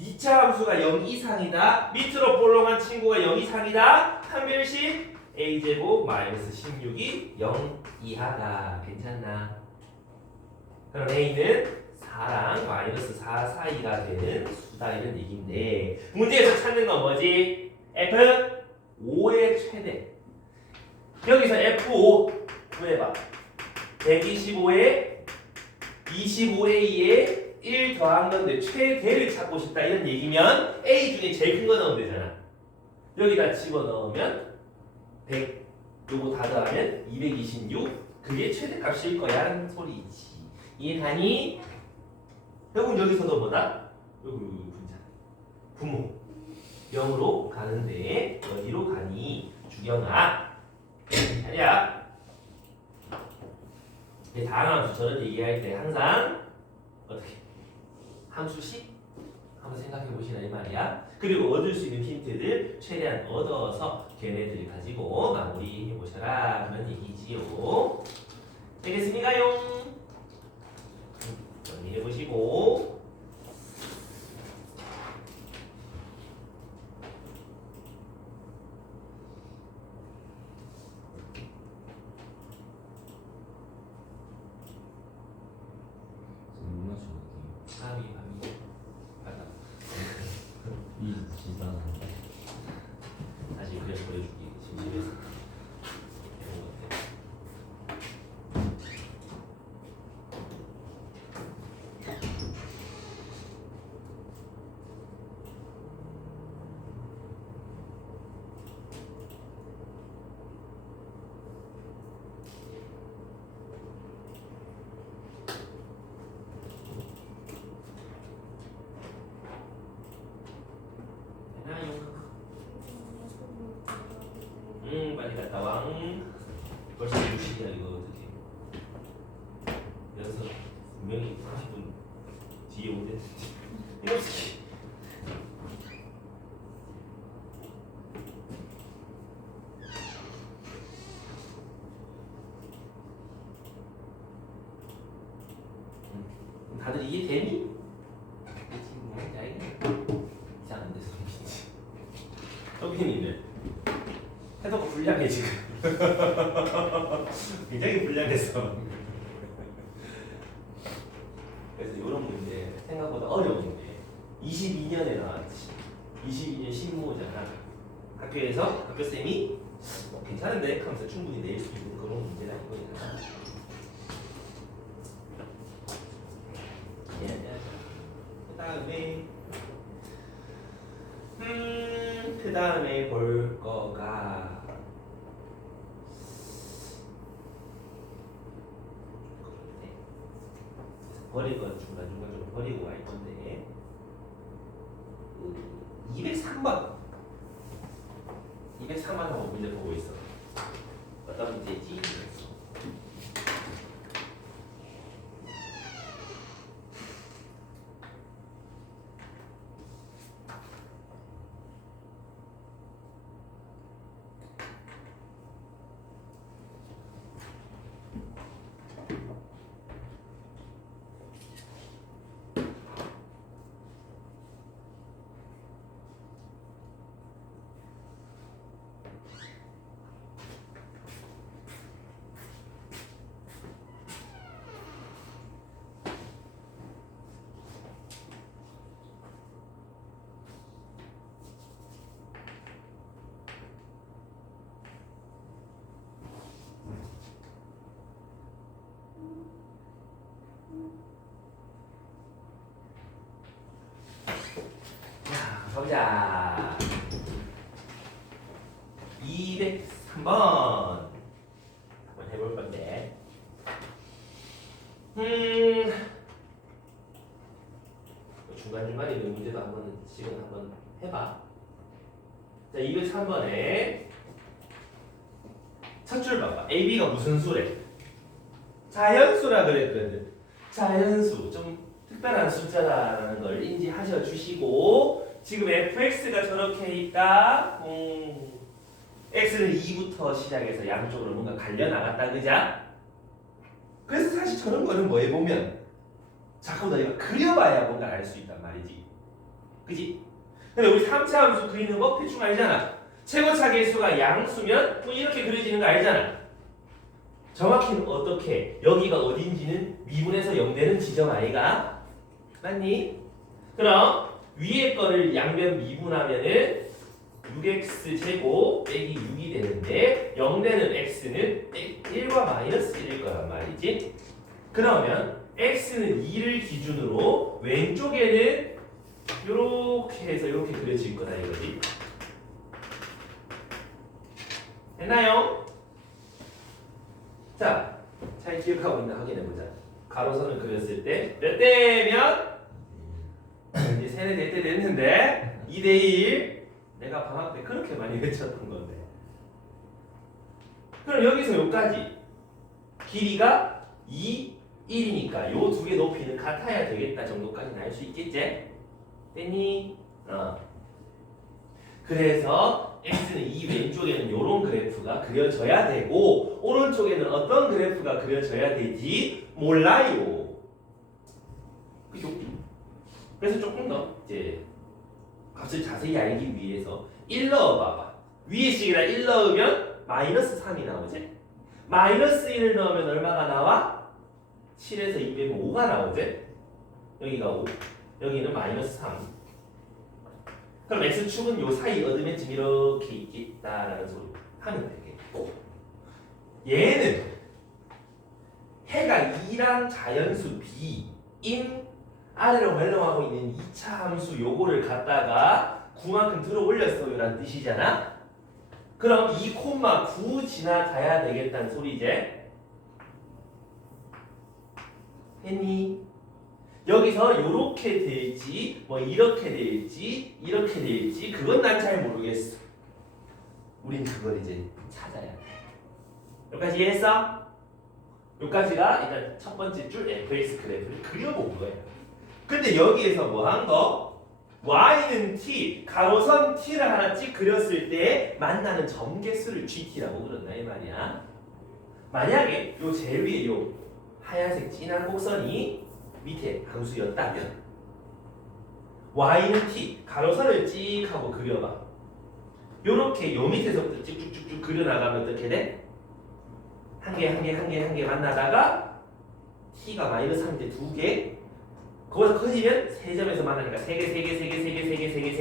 2차 함수가 0 이상이다 밑으로 볼록한 친구가 0 이상이다 판별식 a제곱 마이너스 16이 0 이하다 괜찮나? 그럼 a는 4랑 마이너스 4 사이가 되는 수다 이런 얘기인데 문제에서 찾는 건 뭐지? F5의 최대 여기서 F5 구해봐 125에 25a에 1 더한 건데 최대를 찾고 싶다 이런 얘기면 a 중에 제일 큰 거 넣으면 되잖아 여기다 집어넣으면 100 요거 다 더하면 226 그게 최대값일 거야 라는 소리지 이해가니? 결국 여기서도 뭐다? 여기 분자 분모 0으로 가는데 어디로 가니? 주경아 아니야 다항함수 저런 얘기할 때 항상 어떻게 함수식 한번 생각해 보시라 이 말이야 그리고 얻을 수 있는 힌트들 최대한 얻어서 걔네들 가지고 마무리해 보셔라 그런 얘기지요 되겠습니까요? 정리해 보시고 못 맞춰 밤이 맞다 이 지단 다시 그래서 보여주기 심심해서 이런 것들 형이 40분 뒤에 오대. 이거 새끼. 다들 이해되니? 이상한데 성민지. 성민이는 태도가 불량해 지금. 굉장히 불량했어. 그래서 이런 문제 생각보다 어려운 문제. 22년에 나왔지. 22년 신무잖아. 학교에서 학교쌤이 괜찮은데 하면서 충분히 낼 수 있는 그런 문제라 이거니까. 그 다음에 볼 거가 버릴 건 중간중간 좀 버리고 갈 건데 203번 203번 하고 문제 보고 있어. 어떤 문제지? 가보자. 203번 한번 해볼 건데 중간중간에 있는 문제도 한번 지금 한번 해봐. 자, 203번에 첫 줄 봐봐. AB가 무슨 수래? 자연수라 그랬거든. 자연수 좀 특별한 숫자라는 걸 인지하셔 주시고, 지금 fx가 저렇게 있다. x는 2부터 시작해서 양쪽으로 뭔가 갈려 나갔다, 그자? 그래서 사실 저런 거는 뭐 해보면 자꾸 너희가 그려봐야 뭔가 알 수 있단 말이지, 그지? 근데 우리 3차 함수 그리는 거 대충 알잖아. 최고차 계수가 양수면 뭐 이렇게 그려지는 거 알잖아. 정확히는 어떻게, 여기가 어딘지는 미분에서 0되는 지점 아이가? 맞니? 그럼 위에 거를 양변 미분하면은 6x 제곱 빼기 6이 되는데 0되는 x는 1과 마이너스 1일 거란 말이지. 그러면 x는 2를 기준으로 왼쪽에는 이렇게 해서 이렇게 그려질 거다 이거지. 됐나요? 자, 잘 기억하고 있나 확인해보자. 가로선을 그렸을 때 몇 대면? 이제 세네 될 때 됐는데 2대1. 내가 방학 때 그렇게 많이 외쳤던 건데. 그럼 여기서 여기까지 길이가 2, 1이니까 요 두 개 높이는 같아야 되겠다 정도까지는 알 수 있겠지? 됐니? 그래서 x는 이 왼쪽에는 요런 그래프가 그려져야 되고 오른쪽에는 어떤 그래프가 그려져야 되지 몰라요. 그죠? 그래서 조금 더 이제 값을 자세히 알기 위해서 1 넣어봐봐. 위에 식에다 1 넣으면 마이너스 3이 나오지? 마이너스 1을 넣으면 얼마가 나와? 7에서 2 빼면 5가 나오지? 여기가 5, 여기는 마이너스 3. 그럼 x축은 요 사이 얻으면 이렇게 있겠다라는 소리 하면 되겠고, 얘는 해가 2랑 자연수 b인 아래로 활용하고 있는 2차 함수 요거를 갖다가 9만큼 들어 올렸어요 라는 뜻이잖아. 그럼 2,9 지나가야 되겠다는 소리지. 했니? 여기서 요렇게 될지 뭐 이렇게 될지 이렇게 될지 그건 난 잘 모르겠어. 우린 그걸 이제 찾아야 돼. 여기까지 이해했어? 여기까지가 일단 첫 번째 줄 fx 그래프를 그려본 거예요. 근데 여기에서 뭐 한 거? y는 t, 가로선 t를 하나 찍 그렸을 때 만나는 점개수를 gt라고 그런다 이 말이야. 만약에 요 제일 위에 요 하얀색 진한 곡선이 밑에 함수였다면 y는 t, 가로선을 찍 하고 그려봐. 요렇게 요 밑에서부터 쭉쭉쭉쭉 그려나가면 어떻게 돼? 한 개 만나다가 t가 마이너스 3일 때 2개, 거기서 커지면 3점에서 만나니까 3개, 2개, 0개, 1개, 2개, 1개,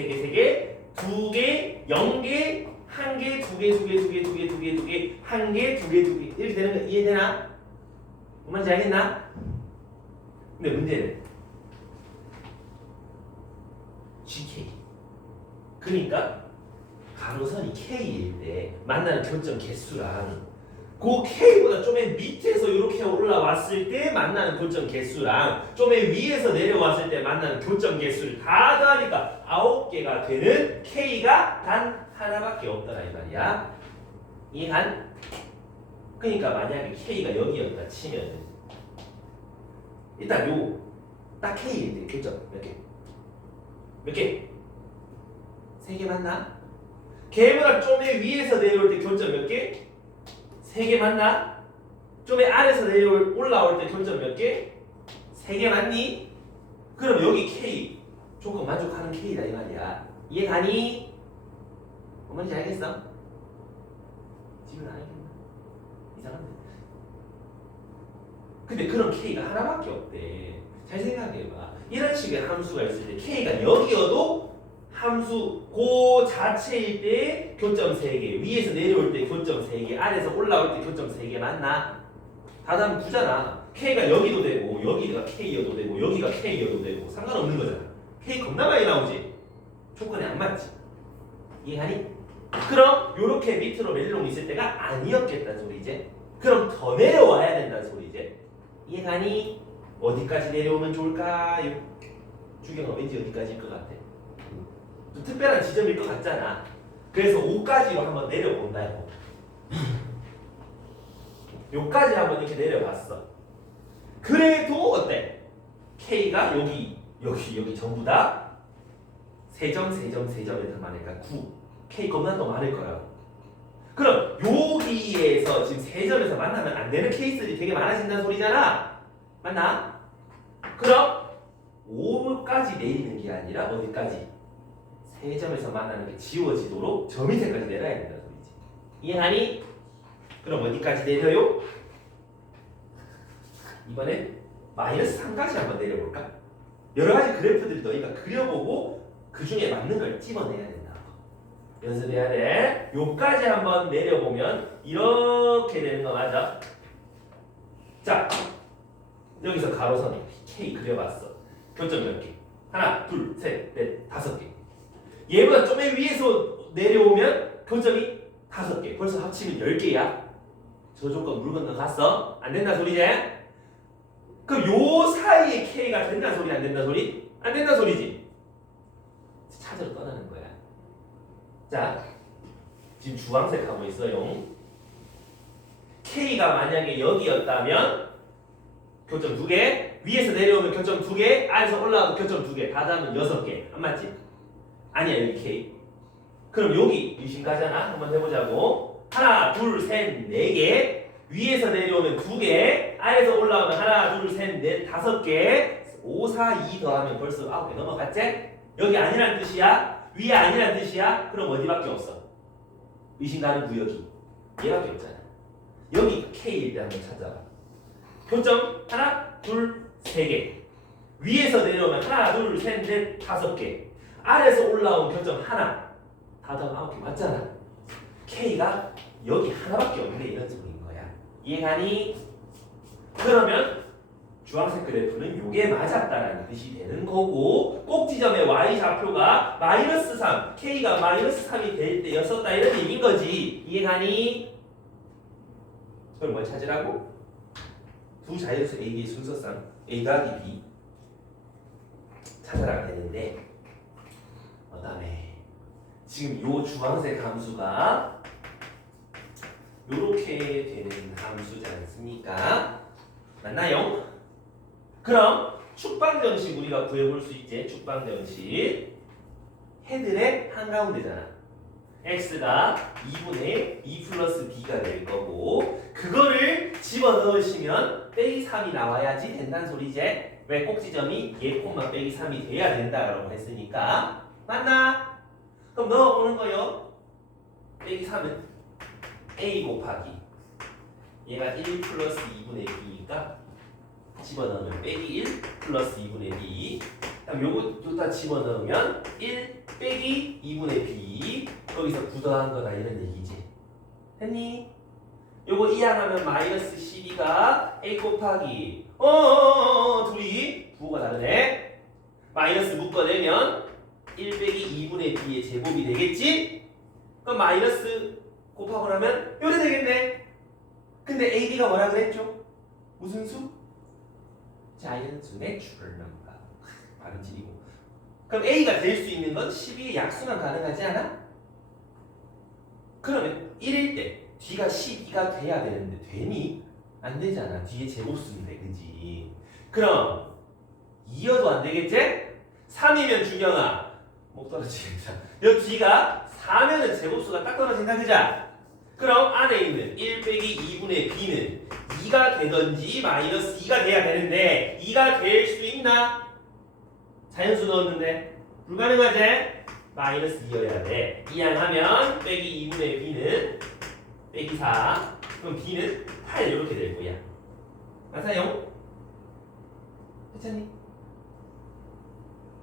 2개 이렇게 되는 거 이해되나? 뭔지 알겠나? 근데 문제는 GK. 그러니까 가로선이 K일 때 만나는 교점 개수랑 그 K보다 좀 밑에서 이렇게 올라왔을 때 만나는 교점 개수랑 좀 위에서 내려왔을 때 만나는 교점 개수를 다 더하니까 9개가 되는 K가 단 하나밖에 없더라 이 말이야. 이해한? 그러니까 만약에 K가 여기였다 치면 일단 요 딱 K일 때 교점 몇 개? 몇 개? 3개 맞나? 걔보다 좀 위에서 내려올 때 교점 몇 개? 3개 맞나? 좀 아래에서 올라올 때 교점 몇 개? 3개 맞니? 그럼 여기 K 조금 만족하는 K다 이 말이야. 이해가니? 뭔지 알겠어? 지금 안 알겠나? 이상한데. 근데 그런 K가 하나밖에 없대. 잘 생각해봐. 이런 식의 함수가 있을 때 K가 여기여도 함수 그 자체일 때 교점 3개, 위에서 내려올 때 교점 3개, 아래에서 올라올 때 교점 3개 맞나? 답은 9잖아. K가 여기도 되고 여기가 K여도 되고 여기가 K여도 되고 상관없는 거잖아. K 겁나 많이 나오지? 조건이 안 맞지? 이해하니? 그럼 요렇게 밑으로 멜롱이 있을 때가 아니었겠다는 소리지? 그럼 더 내려와야 된다는 소리지? 이해가니? 어디까지 내려오면 좋을까요? 주경아 왠지 어디까지일 것 같아? 좀 특별한 지점일 것 같잖아. 그래서 5까지로 한번 내려본다 이거. 요까지 한번 이렇게 내려봤어. 그래도 어때? K가 여기 전부 다 3점 많으니까 9. K 겁나 더 많을 거라고. 그럼 여기에서 지금 3점에서 만나면 안 되는 케이스들이 되게 많아진다는 소리잖아. 맞나? 그럼 5까지 내리는 게 아니라 어디까지? 3점에서 만나는 게 지워지도록 저 밑에까지 내려야 된다는 소리지. 이해하니? 그럼 어디까지 내려요? 이번엔 마이너스 3까지 한번 내려볼까? 여러 가지 그래프들을 너희가 그려보고 그 중에 맞는 걸 집어내야 된다. 연습해야 돼. 요까지 한번 내려보면 이렇게 되는 거 맞아? 자, 여기서 가로선에 K 그려봤어. 교점 몇 개? 하나, 둘, 셋, 넷, 5개. 얘보다 좀 위에서 내려오면 교점이 5개. 벌써 합치면 10개야. 저 조건 물 건너갔어? 안 된다 소리지? 그럼 요 사이에 K가 된다 소리 안 된다 소리? 안 된다 소리지? 찾으러 떠나는 거야. 자, 지금 주황색 하고 있어요. K가 만약에 여기였다면 교점 2개, 위에서 내려오면 교점 2개, 아래에서 올라와도 교점 2개, 다 잡으면 6개. 안 맞지? 아니야 여기 K. 그럼 여기 유심가잖아. 한번 해보자고. 하나, 둘, 셋, 4개. 위에서 내려오면 2개, 아래에서 올라오면 하나, 둘, 셋, 넷, 5개. 5, 4, 2 더하면 벌써 9개 넘어갔지? 여기 아니란 뜻이야? 위에 아니란 뜻이야? 그럼 어디밖에 없어? 의심가는 구역이 얘밖에 없잖아. 여기 K일 때 한번 찾아봐. 교점 하나, 둘, 3개. 위에서 내려오면 하나, 둘, 셋, 넷, 5개. 아래에서 올라온 교점 하나. 다 더하면 9개 맞잖아. K가 여기 하나밖에 없는데 이런 소리인 거야. 이해가니? 그러면 주황색 그래프는 요게 맞았다라는 뜻이 되는 거고, 꼭 지점의 y 좌표가 마이너스 3, K가 마이너스 3이 될 때였었다 이런 얘기인 거지. 이해가니? 그럼 뭘 찾으라고? 두 자연수 A, B의 순서상 A 더하기 B 찾아라 되는데, 그다음에 지금 요 주황색 함수가 요렇게 되는 함수지 않습니까? 맞나요? 그럼 축방정식 우리가 구해볼 수 있지. 축방정식 해들의 한가운데잖아. x가 2분의 2 플러스 b가 될 거고 그거를 집어넣으시면 빼기 3이 나와야지 된다는 소리지. 왜 꼭지점이 얘 콤마 빼기 3이 돼야 된다라고 했으니까 맞나? 그럼 넣어보는 거요. 빼기 3은 a 곱하기 얘가 1 플러스 2분의 b니까 집어넣으면 빼기 1 플러스 2분의 b 그다음 요거 다 집어넣으면 1 빼기 2분의 b 거기서 9 더한 거다 이런 얘기지. 됐니? 요거 이항하면 마이너스 12가 a 곱하기 둘이 부호가 다르네. 마이너스 묶어내면 1 빼기 2분의 b의 제곱이 되겠지? 그럼 마이너스 곱하고 나면 요래 되겠네. 근데 ab가 뭐라 그랬죠? 무슨 수? 자연수 내추럴 넘버. 발음 지리고. 그럼 a가 될 수 있는 건 12의 약수만 가능하지 않아? 그러면 1일 때 뒤가 12가 돼야 되는데 되니? 안 되잖아. 뒤에 제곱수인데 그지? 그럼 2여도 안 되겠지? 3이면 준영아 목 떨어지겠다. 여 뒤가 4면은 제곱수가 딱 떨어진다 그자? 그럼 안에 있는 1 빼기 2분의 b는 2가 되던지 마이너스 2가 돼야 되는데 2가 될 수 있나? 자연수 넣었는데 불가능하지? 마이너스 2여야 돼. 이항하면 빼기 2분의 b는 빼기 4 그럼 b는 8 이렇게 될 거야. 맞아요? 괜찮니?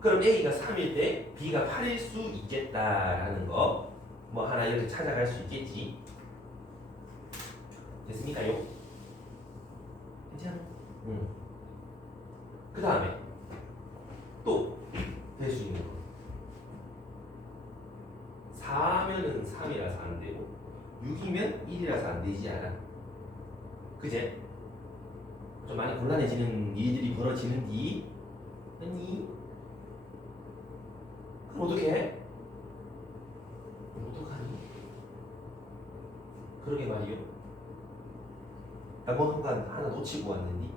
그럼 a가 3일 때 b가 8일 수 있겠다라는 거 뭐 하나 이렇게 찾아갈 수 있겠지. 됐습니까요? 괜찮아? 그 다음에 또 될 수 있는 거 4면은 3이라서 안 되고 6이면 1이라서 안 되지 않아? 그제? 좀 많이 곤란해지는 일들이 벌어지는디 아니? 그럼 어떻게 해? 어떡하니? 그러게 말이요. 나 뭐 한간 하나 놓치고 왔는데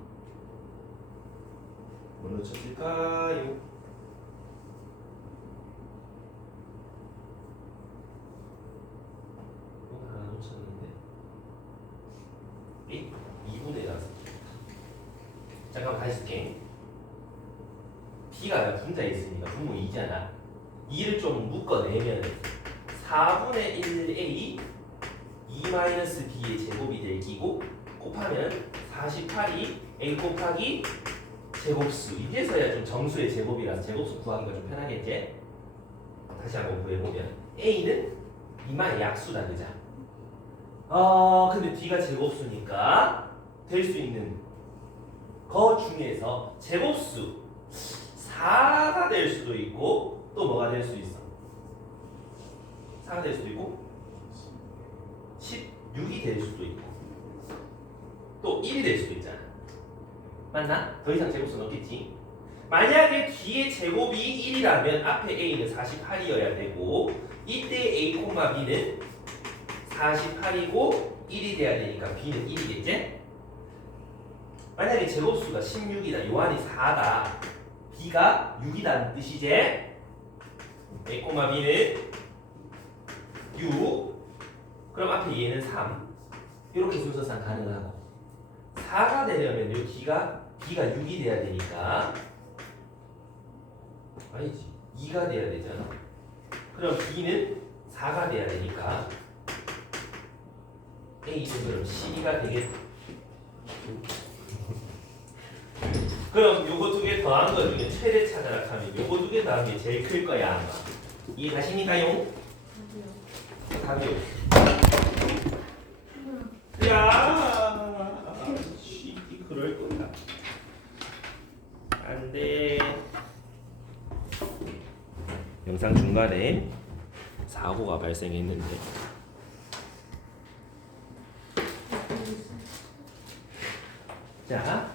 뭐 놓쳤을까요? 뭐 하나 놓쳤는데 2분의 4 잠깐만 다시 쓸게. b가 분자에 있으니까 분모 2잖아. 2를 좀 묶어내면 4분의 1a 2-b의 제곱이 될 끼고 곱하면 48이 a 곱하기 제곱수. 이제서야 좀 정수의 제곱이라서 제곱수 구하기가 좀 편하겠지? 다시 한번 구해보면 a는 이마의 약수다 그자? 근데 d가 제곱수니까 될 수 있는 거 중에서 제곱수 4가 될 수도 있고 또 뭐가 될 수 있어? 4가 될 수도 있고 16이 될 수도 있고 또 1이 될 수도 있잖아. 맞나? 더 이상 제곱수는 없겠지. 만약에 뒤에 제곱이 1이라면 앞에 a는 48이어야 되고 이때 a, b는 48이고 1이 돼야 되니까 b는 1이겠지? 만약에 제곱수가 16이다. 요한이 4다. b가 6이다는 뜻이지? a, b는 6 그럼 앞에 얘는 3 이렇게 순서상 가능하고 4가 되려면 요 b가 6이 돼야 되니까 아니지 2가 돼야 되잖아. 그럼 b는 4가 돼야 되니까 a는 그럼 12가 되겠. 그럼 요거 두 개 더한 거 중에 최대 찾아라 하면 요거 두 개 더한 게 제일 클 거야 아마. 이해가십니까요? 답이요. 야, 그럴 거야. 안 돼. 영상 중간에 사고가 발생했는데. 자,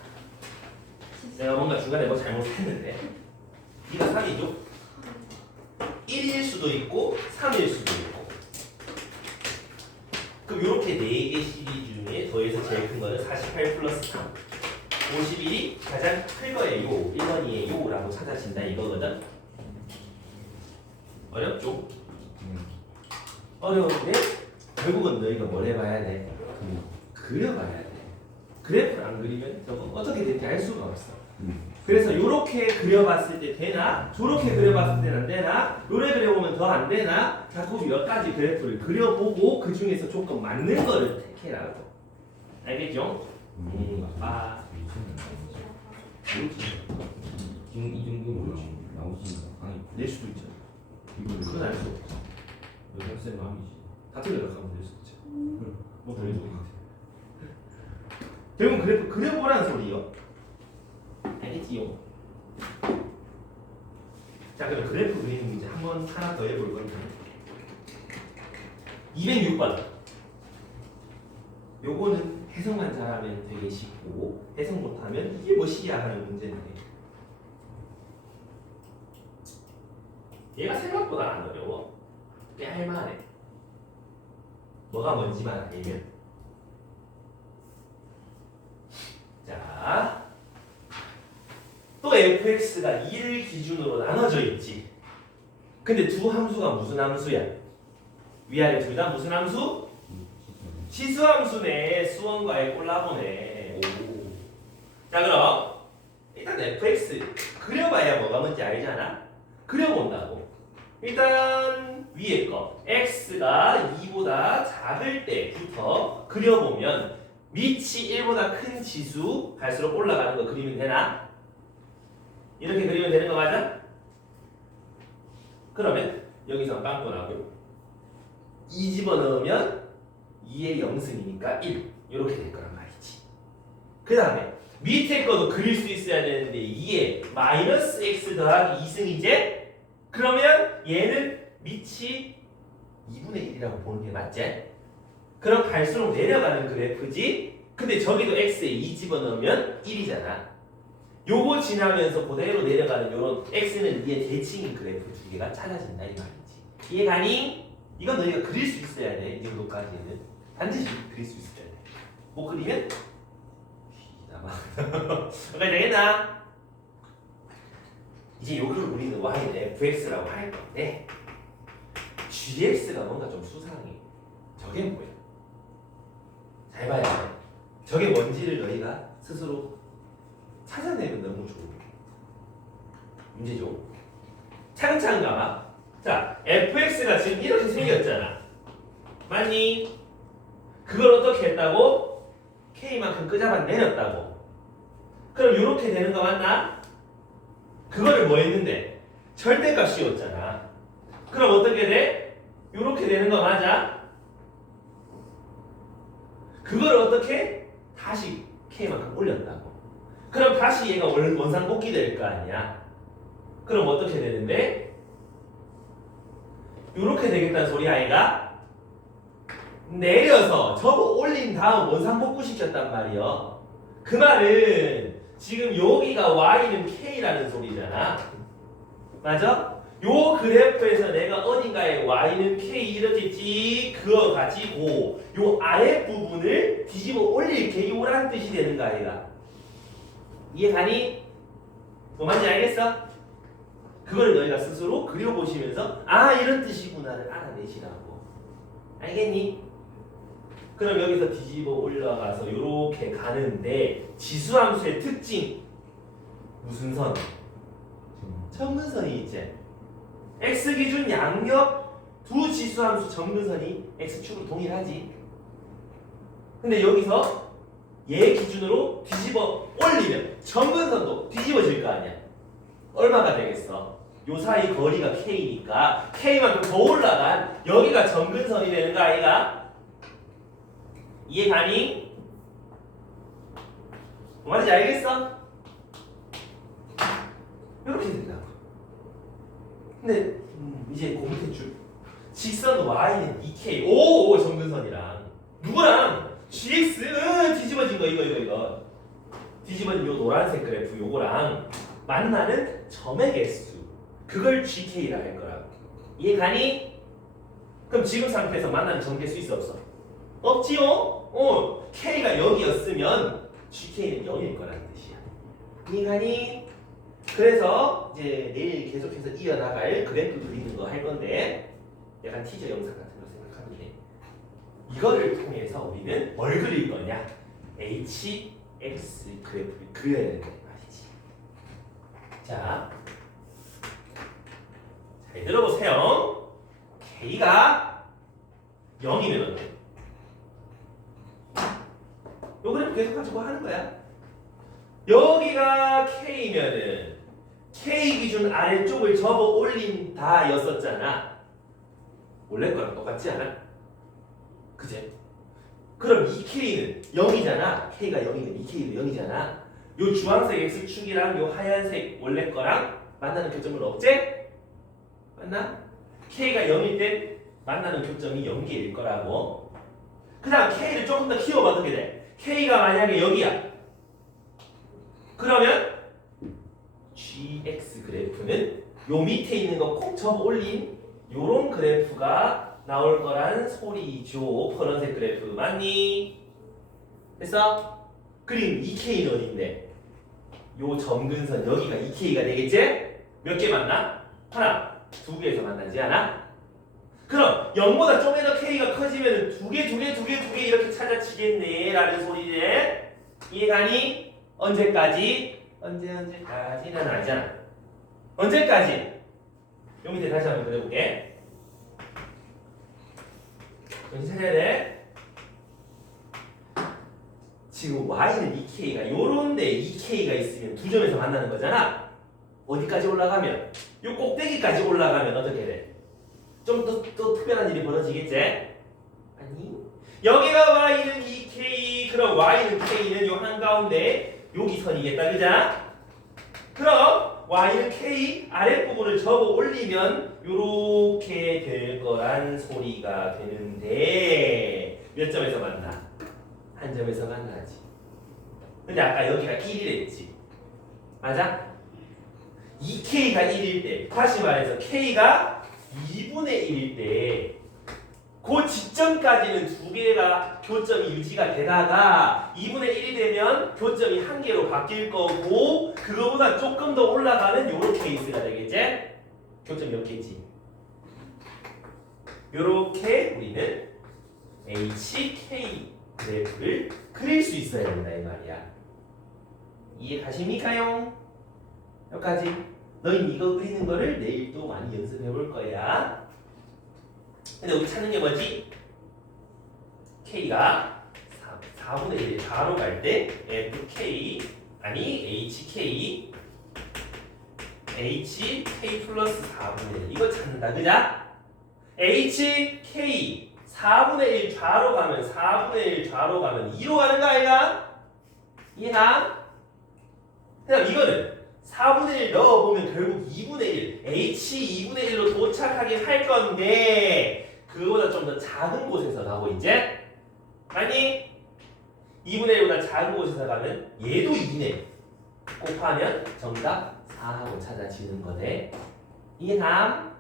내가 뭔가 중간에 뭐 잘못했는데 B가 3이죠? 1일 수도 있고 3일 수도 있고 그럼 이렇게 4개 시리 중에 더해서 제일 큰 거는 48 플러스 3 51이 가장 클 거예요. 1번이에요 라고 찾아진다 이거거든. 어렵죠? 어려운데 결국은 너희가 뭘 해봐야 돼? 그려봐야 돼. 그래프를 안 그리면 저거 어떻게 될지 알 수가 없어. 그래서 요렇게 그려봤을 때 되나? 저렇게 그려봤을 때는 안 되나? 요래 그려보면 더 안 되나? 자꾸 몇 가지 그래프를 그려보고 그 중에서 조금 맞는 거를 택해라고. 알겠죠? 아. 지금 이 정도로 나오신다. 아니 낼 수도 있죠. 그건 알 수 없죠. 학생 마음이지. 다 틀려가면 낼 수 있죠. 뭐 그래도 결국 그래프 그려보라는 소리요. 알겠지요? 자 그럼 그래프 그리는 문제 한번 하나 더 해볼 건데 206번 요거는 해석만 잘하면 되게 쉽고 해석 못하면 이게 뭐시야 하는 문제인데 얘가 생각보다 안 어려워. 꽤 할만해. 뭐가 뭔지만 알면 자 또 fx가 2를 기준으로 나눠져 있지. 근데 두 함수가 무슨 함수야? 위아래 둘 다 무슨 함수? 치수함수네. 수원과의 콜라보네. 오. 자 그럼 일단 fx 그려봐야 뭐가 뭔지 알잖아. 그려본다고. 일단 위에 거 x가 2보다 작을 때부터 그려보면 밑이 1보다 큰 지수 갈수록 올라가는 거 그리면 되나? 이렇게 그리면 되는 거 맞아? 그러면 여기서 빵꾸 나고 2 집어넣으면 2의 0승이니까 1 이렇게 될 거란 말이지. 그 다음에 밑에 거도 그릴 수 있어야 되는데 2에 마이너스 x 더하기 2승이제? 그러면 얘는 밑이 2분의 1이라고 보는 게 맞지? 그럼 갈수록 내려가는 그래프지? 근데 저기도 x에 2 집어넣으면 1이잖아. 요거 지나면서 그대로 내려가는 요런 x는 2의 대칭인 그래프 두 개가 찾아진다 이 말이지. 이해가니? 이건 너희가 그릴 수 있어야 돼. 이 정도까지는 반드시 그릴 수 있어야 돼. 못 그리면 여기까지 되겠나? 이제 요걸 우리는 y는 fx라고 할 건데 gx가 뭔가 좀 수상해. 저게 뭐야? 잘 봐야 돼. 저게 뭔지를 너희가 스스로 찾아내면 너무 좋은 문제죠. 차근차근 가봐. 자, fx가 지금 이렇게 생겼잖아. 맞니? 그걸 어떻게 했다고? k만큼 끄잡아 내렸다고. 그럼 이렇게 되는 거 맞나? 그거를 뭐 했는데? 절대값 씌웠잖아. 그럼 어떻게 돼? 이렇게 되는 거 맞아? 그걸 어떻게? 다시 k만큼 올렸다고. 그럼 다시 얘가 원상복귀 될 거 아니야. 그럼 어떻게 되는데? 이렇게 되겠다는 소리야 얘가. 내려서 저거 올린 다음 원상복구 시켰단 말이야. 그 말은 지금 여기가 y는 k라는 소리잖아. 맞아? 요 그래프에서 내가 어딘가에 y는 k 이렇게 찍 그어가지고 요 아랫부분을 뒤집어 올릴게 요란 뜻이 되는 거 아이가. 이해가니? 뭐 말인지 알겠어? 그걸 너희가 스스로 그려보시면서 아 이런 뜻이구나를 알아내시라고. 알겠니? 그럼 여기서 뒤집어 올라가서 이렇게 가는데 지수함수의 특징 무슨 선? 정근선이 있지. x 기준 양옆 두 지수함수 정근선이 x축으로 동일하지. 근데 여기서 얘 기준으로 뒤집어 올리면 정근선도 뒤집어질 거 아니야. 얼마가 되겠어? 요 사이 거리가 k니까 k만큼 더 올라간 여기가 정근선이 되는 거 아이가? 이해가니? 뭐 말인지 알겠어? 이렇게 된다고. 근데 이제 그 밑에 줄 직선 y는 2k 오 정근선이랑 누구랑? gx 뒤집어진 거 이거 뒤집어진 요 노란색 그래프 요거랑 만나는 점의 개수 그걸 gk라 할 거라고. 이해가니? 그럼 지금 상태에서 만나는 점 개수 있어 없어? 없지요? k가 여기였으면 GK는 0일 거라는 뜻이야. 이해가니? 그래서 이제 내일 계속해서 이어나갈 그래프 그리는 거 할 건데 약간 티저 영상 같은 거 생각하면 돼. 이거를 통해서 우리는 뭘 그릴 거냐? HX 그래프를 그려야 된다 말이지. 자, 잘 들어보세요. K가 0이면 어때? 요 그래프 계속 가지고 하는 거야. 여기가 K면은 K 기준 아래쪽을 접어 올린다였었잖아. 원래 거랑 똑같지 않아? 그제? 그럼 이 K는 0이잖아. K가 0이면 이 K도 0이잖아. 요 주황색 X축이랑 요 하얀색 원래 거랑 만나는 교점은 없지? 맞나? K가 0일 때 만나는 교점이 0개일 거라고. 그 다음 K를 조금 더 키워봐. 어떻게 돼? K가 만약에 여기야. 그러면 GX 그래프는 요 밑에 있는 거 콕 접어 올린 요런 그래프가 나올 거란 소리죠. 파란색 그래프 맞니? 됐어? 그림 2K는 어딘데? 요 점근선 여기가 2K가 되겠지? 몇 개 만나? 하나, 두 개에서 만나지 않아? 그럼 0보다 좀 더 K가 커지면 두 개 이렇게 찾아지겠네 라는 소리네. 이해가니? 언제까지? 언제까지는 아니잖아. 언제까지? 요 밑에 다시 한번 그려볼게. 정신 차려야 돼. 지금 Y는 2K가 요런데 2K가 있으면 두 점에서 만나는 거잖아. 어디까지 올라가면? 요 꼭대기까지 올라가면 어떻게 돼? 좀 더 특별한 일이 벌어지겠지? 아니 여기가 Y는 2K 그럼 Y는 K는 요 한가운데 여기 선이겠다 그자? 그럼 Y는 K 아랫부분을 접어 올리면 요렇게 될 거란 소리가 되는데 몇 점에서 만나? 한 점에서 만나지. 근데 아까 여기가 1이랬지 맞아? 2K가 1일 때 다시 말해서 K가 2분의 1일 때 그 직전까지는 두 개가 교점이 유지가 되다가 2분의 1이 되면 교점이 한 개로 바뀔 거고 그거보다 조금 더 올라가면 요런 케이스가 되겠지? 교점이 몇 개지? 요렇게 우리는 HK 그래프를 그릴 수 있어야 된다 이 말이야. 이해 가십니까요? 여기까지. 너희 이거 그리는 거를 내일 또 많이 연습해 볼 거야. 근데 우리 찾는 게 뭐지? K가 4분의 1 가로 갈 때 FK 아니 HK 플러스 4분의 1 이거 찾는다 그자? HK 4분의 1 좌로 가면 4분의 1 좌로 가면 2로 가는 거 아이가? 이해나? 그럼 이거는 4분의 1 넣어보면 결국 2분의 1 H 2분의 1로 도착하긴 할 건데 그거보다 좀 더 작은 곳에서 가고 이제 아니 2분의 1보다 작은 곳에서 가면 얘도 2네 곱하면 정답 4하고 찾아지는 거네. 이해감?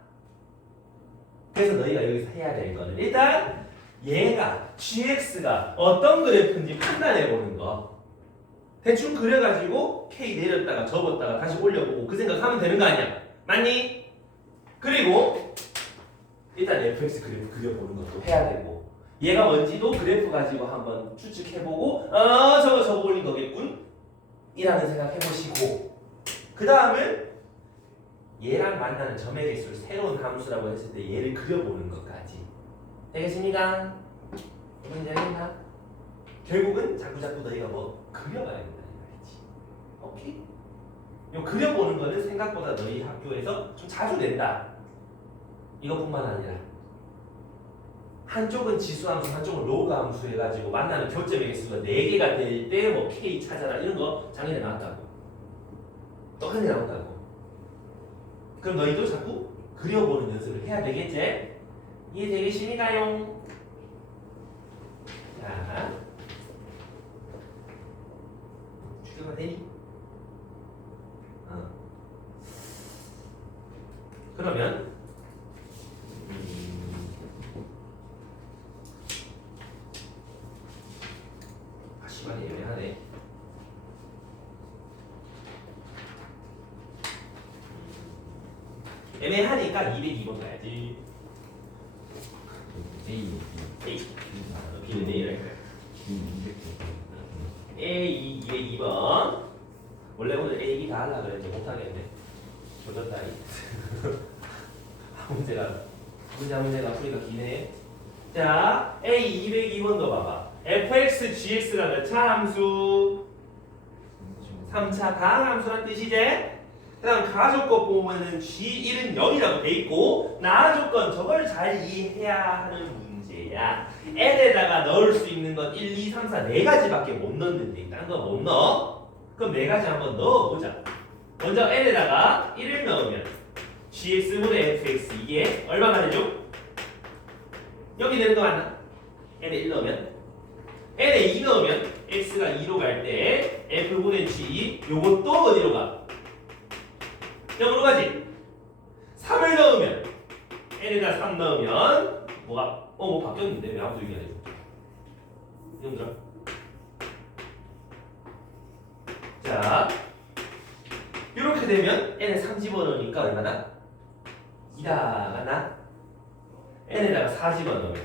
그래서 너희가 여기서 해야 될 거는 일단 얘가 GX가 어떤 그래프인지 판단해 보는 거. 대충 그려가지고 K 내렸다가 접었다가 다시 올려보고 그 생각하면 되는 거 아니야? 맞니? 그리고 일단 FX 그래프 그려보는 것도 해야 되고 얘가 뭔지도 그래프 가지고 한번 추측해보고 저거 접어 올린 거겠군? 이라는 생각 해보시고 그 다음은 얘랑 만나는 점의 개수를 새로운 함수라고 했을 때 얘를 그려보는 것까지 되겠습니까? 문제 되겠나? 결국은 자꾸자꾸 너희가 뭐 그려봐야 된다는 말이지. 오케이? 요 그려보는 거는 생각보다 너희 학교에서 좀 자주 낸다. 이것뿐만 아니라 한쪽은 지수함수, 한쪽은 로그 함수 해가지고 만나는 교점의 개수가 4개가 될 때 뭐 K 찾아라 이런 거 작년에 나왔다고. 또 한 개 나온다고. 그럼 너희도 자꾸 그려보는 연습을 해야 되겠지? 이해되겠습니까요? 자, 추가가 되니? 그러면 시간이 애매하네. 애매하니까 202번 가야지. A A. B는 A를 할까요? A 202번. 원래 오늘 A, B 다 하려고 그랬는데 못하겠네. 조졌다. 문제가 소리가 기네. 자, A 202번도 봐봐. fx, gx가 몇 차 함수? 3차 다항함수란 뜻이지? 그 다음 가조건 보면은 G1은 0이라고 돼 있고 나조건 저걸 잘 이해해야 하는 문제야. N에다가 넣을 수 있는 건 1, 2, 3, 4 4가지밖에 못 넣는데 딴 거 못 넣어? 그럼 4가지 한번 넣어보자. 먼저 N에다가 1을 넣으면 GX분의 FX 이게 얼마가 되죠? 여기 되는 거 맞나? N에 1 넣으면 N에 2 넣으면 X가 2로 갈 때 F분의 G 요것도 어디로 가? 0으로 가지? 3을 넣으면 N에다 3 넣으면 뭐가? 뭐 바뀌었는데 왜 아무도 얘기 안 해줘? 이놈들아 자 이렇게 되면 N에 3 집어넣으니까 얼마나? 2다 맞나? N에다가 4 집어넣으면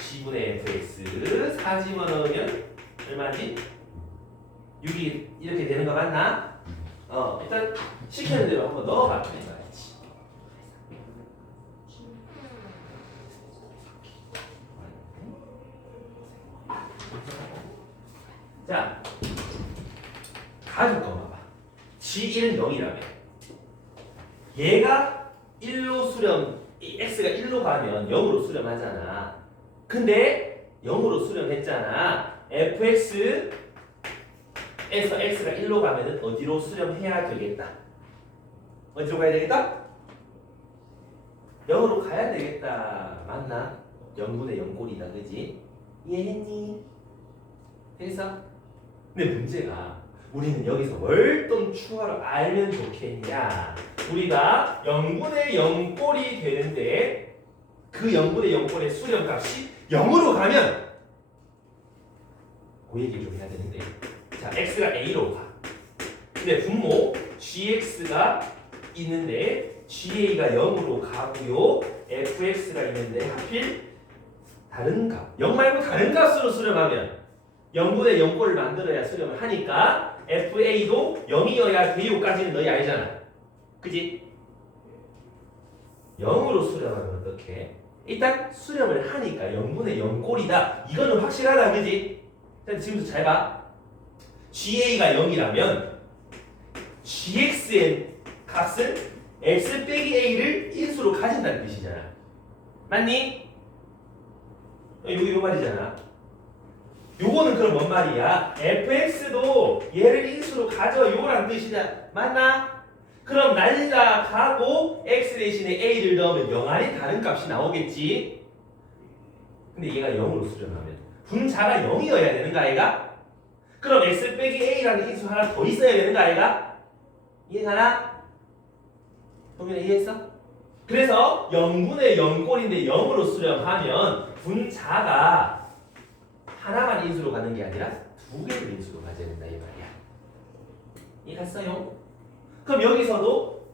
G분의 fx 4 집어넣으면 얼마지? 6이 이렇게 되는 거 맞나? 일단 시키는 대로 한번 넣어봐 주는 거야지. 자, 가줄 거 봐봐. G1은 0이라며. 얘가 1로 수렴, x가 1로 가면 0으로 수렴하잖아. 근데 0으로 수렴했잖아. fx에서 x가 1로 가면은 어디로 수렴해야 되겠다? 어디로 가야 되겠다? 0으로 가야 되겠다. 맞나? 0분의 0꼴이다. 그지? 이해했니? 됐어? 근데 문제가 우리는 여기서 뭘 좀 추가로 알면 좋겠냐? 우리가 0분의 0꼴이 되는데 그 0분의 0꼴의 수렴값이 0으로 가면 그 얘기 좀 해야 되는데 자 x가 a로 가 근데 분모 gx가 있는데 ga가 0으로 가고요 fx가 있는데 하필 다른 값 0 말고 다른 값으로 수렴하면 0분의 0꼴을 만들어야 수렴을 하니까 fa도 0이어야 돼요까지는 너희 알잖아 그지? 0으로 수렴하면 어떡해? 일단 수렴을 하니까 0분의 0꼴이다. 이거는 확실하다. 그지? 지금부터 잘 봐. GA가 0이라면 GX의 값은 X 빼기 A를 인수로 가진다는 뜻이잖아. 맞니? 이거 말이잖아. 요거는 그럼 뭔 말이야? fx도 얘를 인수로 가져요란 뜻이잖아. 맞나? 그럼 날라가고 x 대신에 a를 넣으면 0 안에 다른 값이 나오겠지. 근데 얘가 0으로 수렴하면 분자가 0이어야 되는 거 아이가? 그럼 x 빼기 a라는 인수 하나 더 있어야 되는 거 아이가? 이해가나? 동민아 이해했어? 그래서 0분의 0꼴인데 0으로 수렴하면 분자가 하나만 인수로 가는 게 아니라 두 개를 인수로 가져야 된다 이 말이야. 이해갔어요? 그럼 여기서도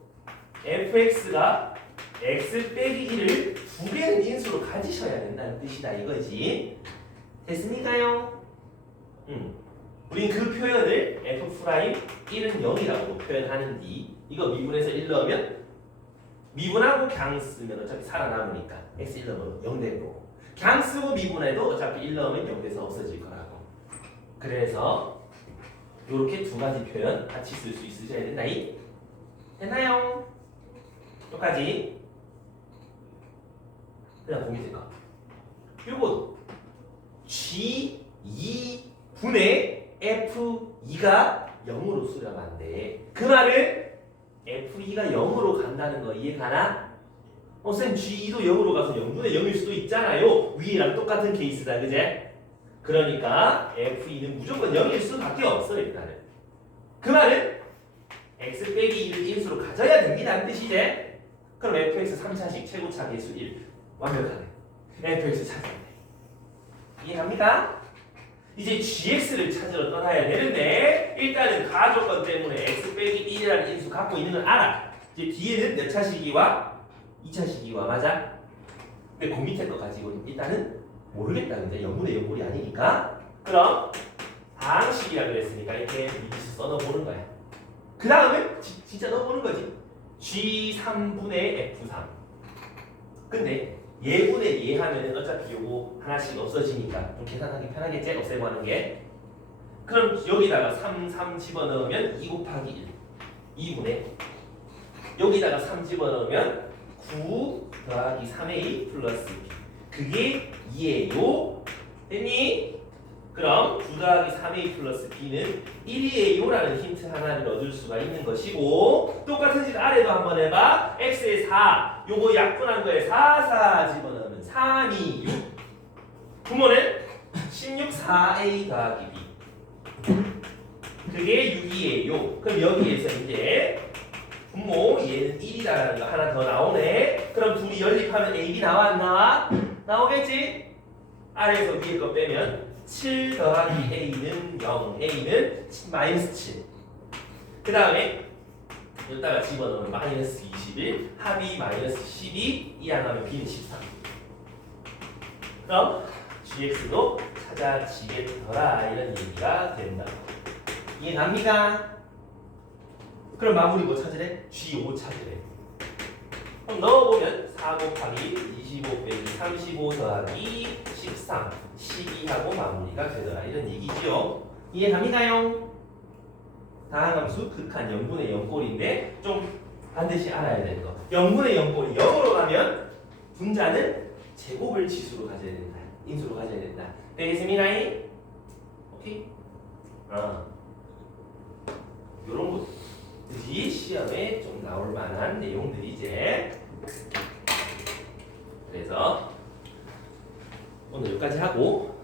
fx가 x 빼기 1을 두 개는 인수로 가지셔야 된다는 뜻이다 이거지. 됐습니까요? 우린 그 표현을 f'1은 0이라고 표현하는디 이거 미분해서 1 넣으면 미분하고 그냥 쓰면 어차피 살아남으니까 x 1 넣으면 0 되는 거고 그냥 쓰고 미분해도 어차피 1 넣으면 0 돼서 없어질 거라고. 그래서 이렇게 두 가지 표현 같이 쓸 수 있으셔야 된다. 됐나요? 여기까지. 그냥 공개 생각. 요거 G2분의 F2가 0으로 수렴한대. 그 말은 F2가 0으로 간다는 거 이해가나? 쌤 G2도 0으로 가서 0분의 0일 수도 있잖아요. 위랑 똑같은 케이스다. 그제? 그러니까 F2는 무조건 0일 수밖에 없어 일단은. 그 말은 x 빼기 1을 인수로 가져야 됩니다는 뜻이지? 그럼 fx 3차식 최고차 계수 1 완벽하네. fx 찾아야 돼. 이해합니까? 이제 gx를 찾으러 떠나야 되는데 일단은 가조건 때문에 x 빼기 1이라는 인수 갖고 있는 걸 알아. 이제 뒤에는 몇 차 시기와 2차 시기와 맞아? 근데 그 밑에 거 가지고 일단은 모르겠다. 근데 0분의 0볼이 아니니까. 그럼 방식이라 그랬으니까 이렇게 미리서 써넣어보는 거야. 그 다음에 진짜 넣어보는 거지. G3분의 F3. 근데 예분의 예 하면은 어차피 요거 하나씩 없어지니까 좀 계산하기 편하겠지? 없애고 하는 게. 그럼 여기다가 3 집어넣으면 2 곱하기 1. 2분의 여기다가 3 집어넣으면 9 더하기 3a 플러스 b. 그게 2예요. 됐니? 그럼 9 더하기 3a 플러스 b는 1이에요 라는 힌트 하나를 얻을 수가 있는 것이고, 똑같은 식 아래도 한번 해봐. x에 4 요거 약분한 거에 4 집어넣으면 3, 2, 6. 부모는 16 4a 더하기 b. 그게 6이에요. 그럼 여기에서 이제 분모 얘는 1이라는 거 하나 더 나오네. 그럼 둘이 연립하면 AB 나와 안 나와? 나오겠지? 아래에서 위에 거 빼면 7 더하기 A는 0, A는 마이너스 7. 그 다음에 여기다가 집어넣으면 마이너스 21, 합이 마이너스 12, 이 안 하면 B는 13. 그럼 GX도 찾아지겠더라 이런 얘기가 된다. 이해갑니까? 그럼 마무리 뭐 찾으래? G5 찾으래. 그럼 넣어보면 4 곱하기 25 빼기 35 더하기 13, 12하고 마무리가 되더라 이런 얘기지요. 이해갑니까요? 다항함수 극한 0분의 0꼴인데 좀 반드시 알아야 되는 거. 0분의 0꼴이 0으로 가면 분자는 제곱을 지수로 가져야 된다. 인수로 가져야 된다. 되겠습니까? 오케이? 요런 것들이 시험에 좀 나올 만한 내용들이 이제. 그래서 오늘 여기까지 하고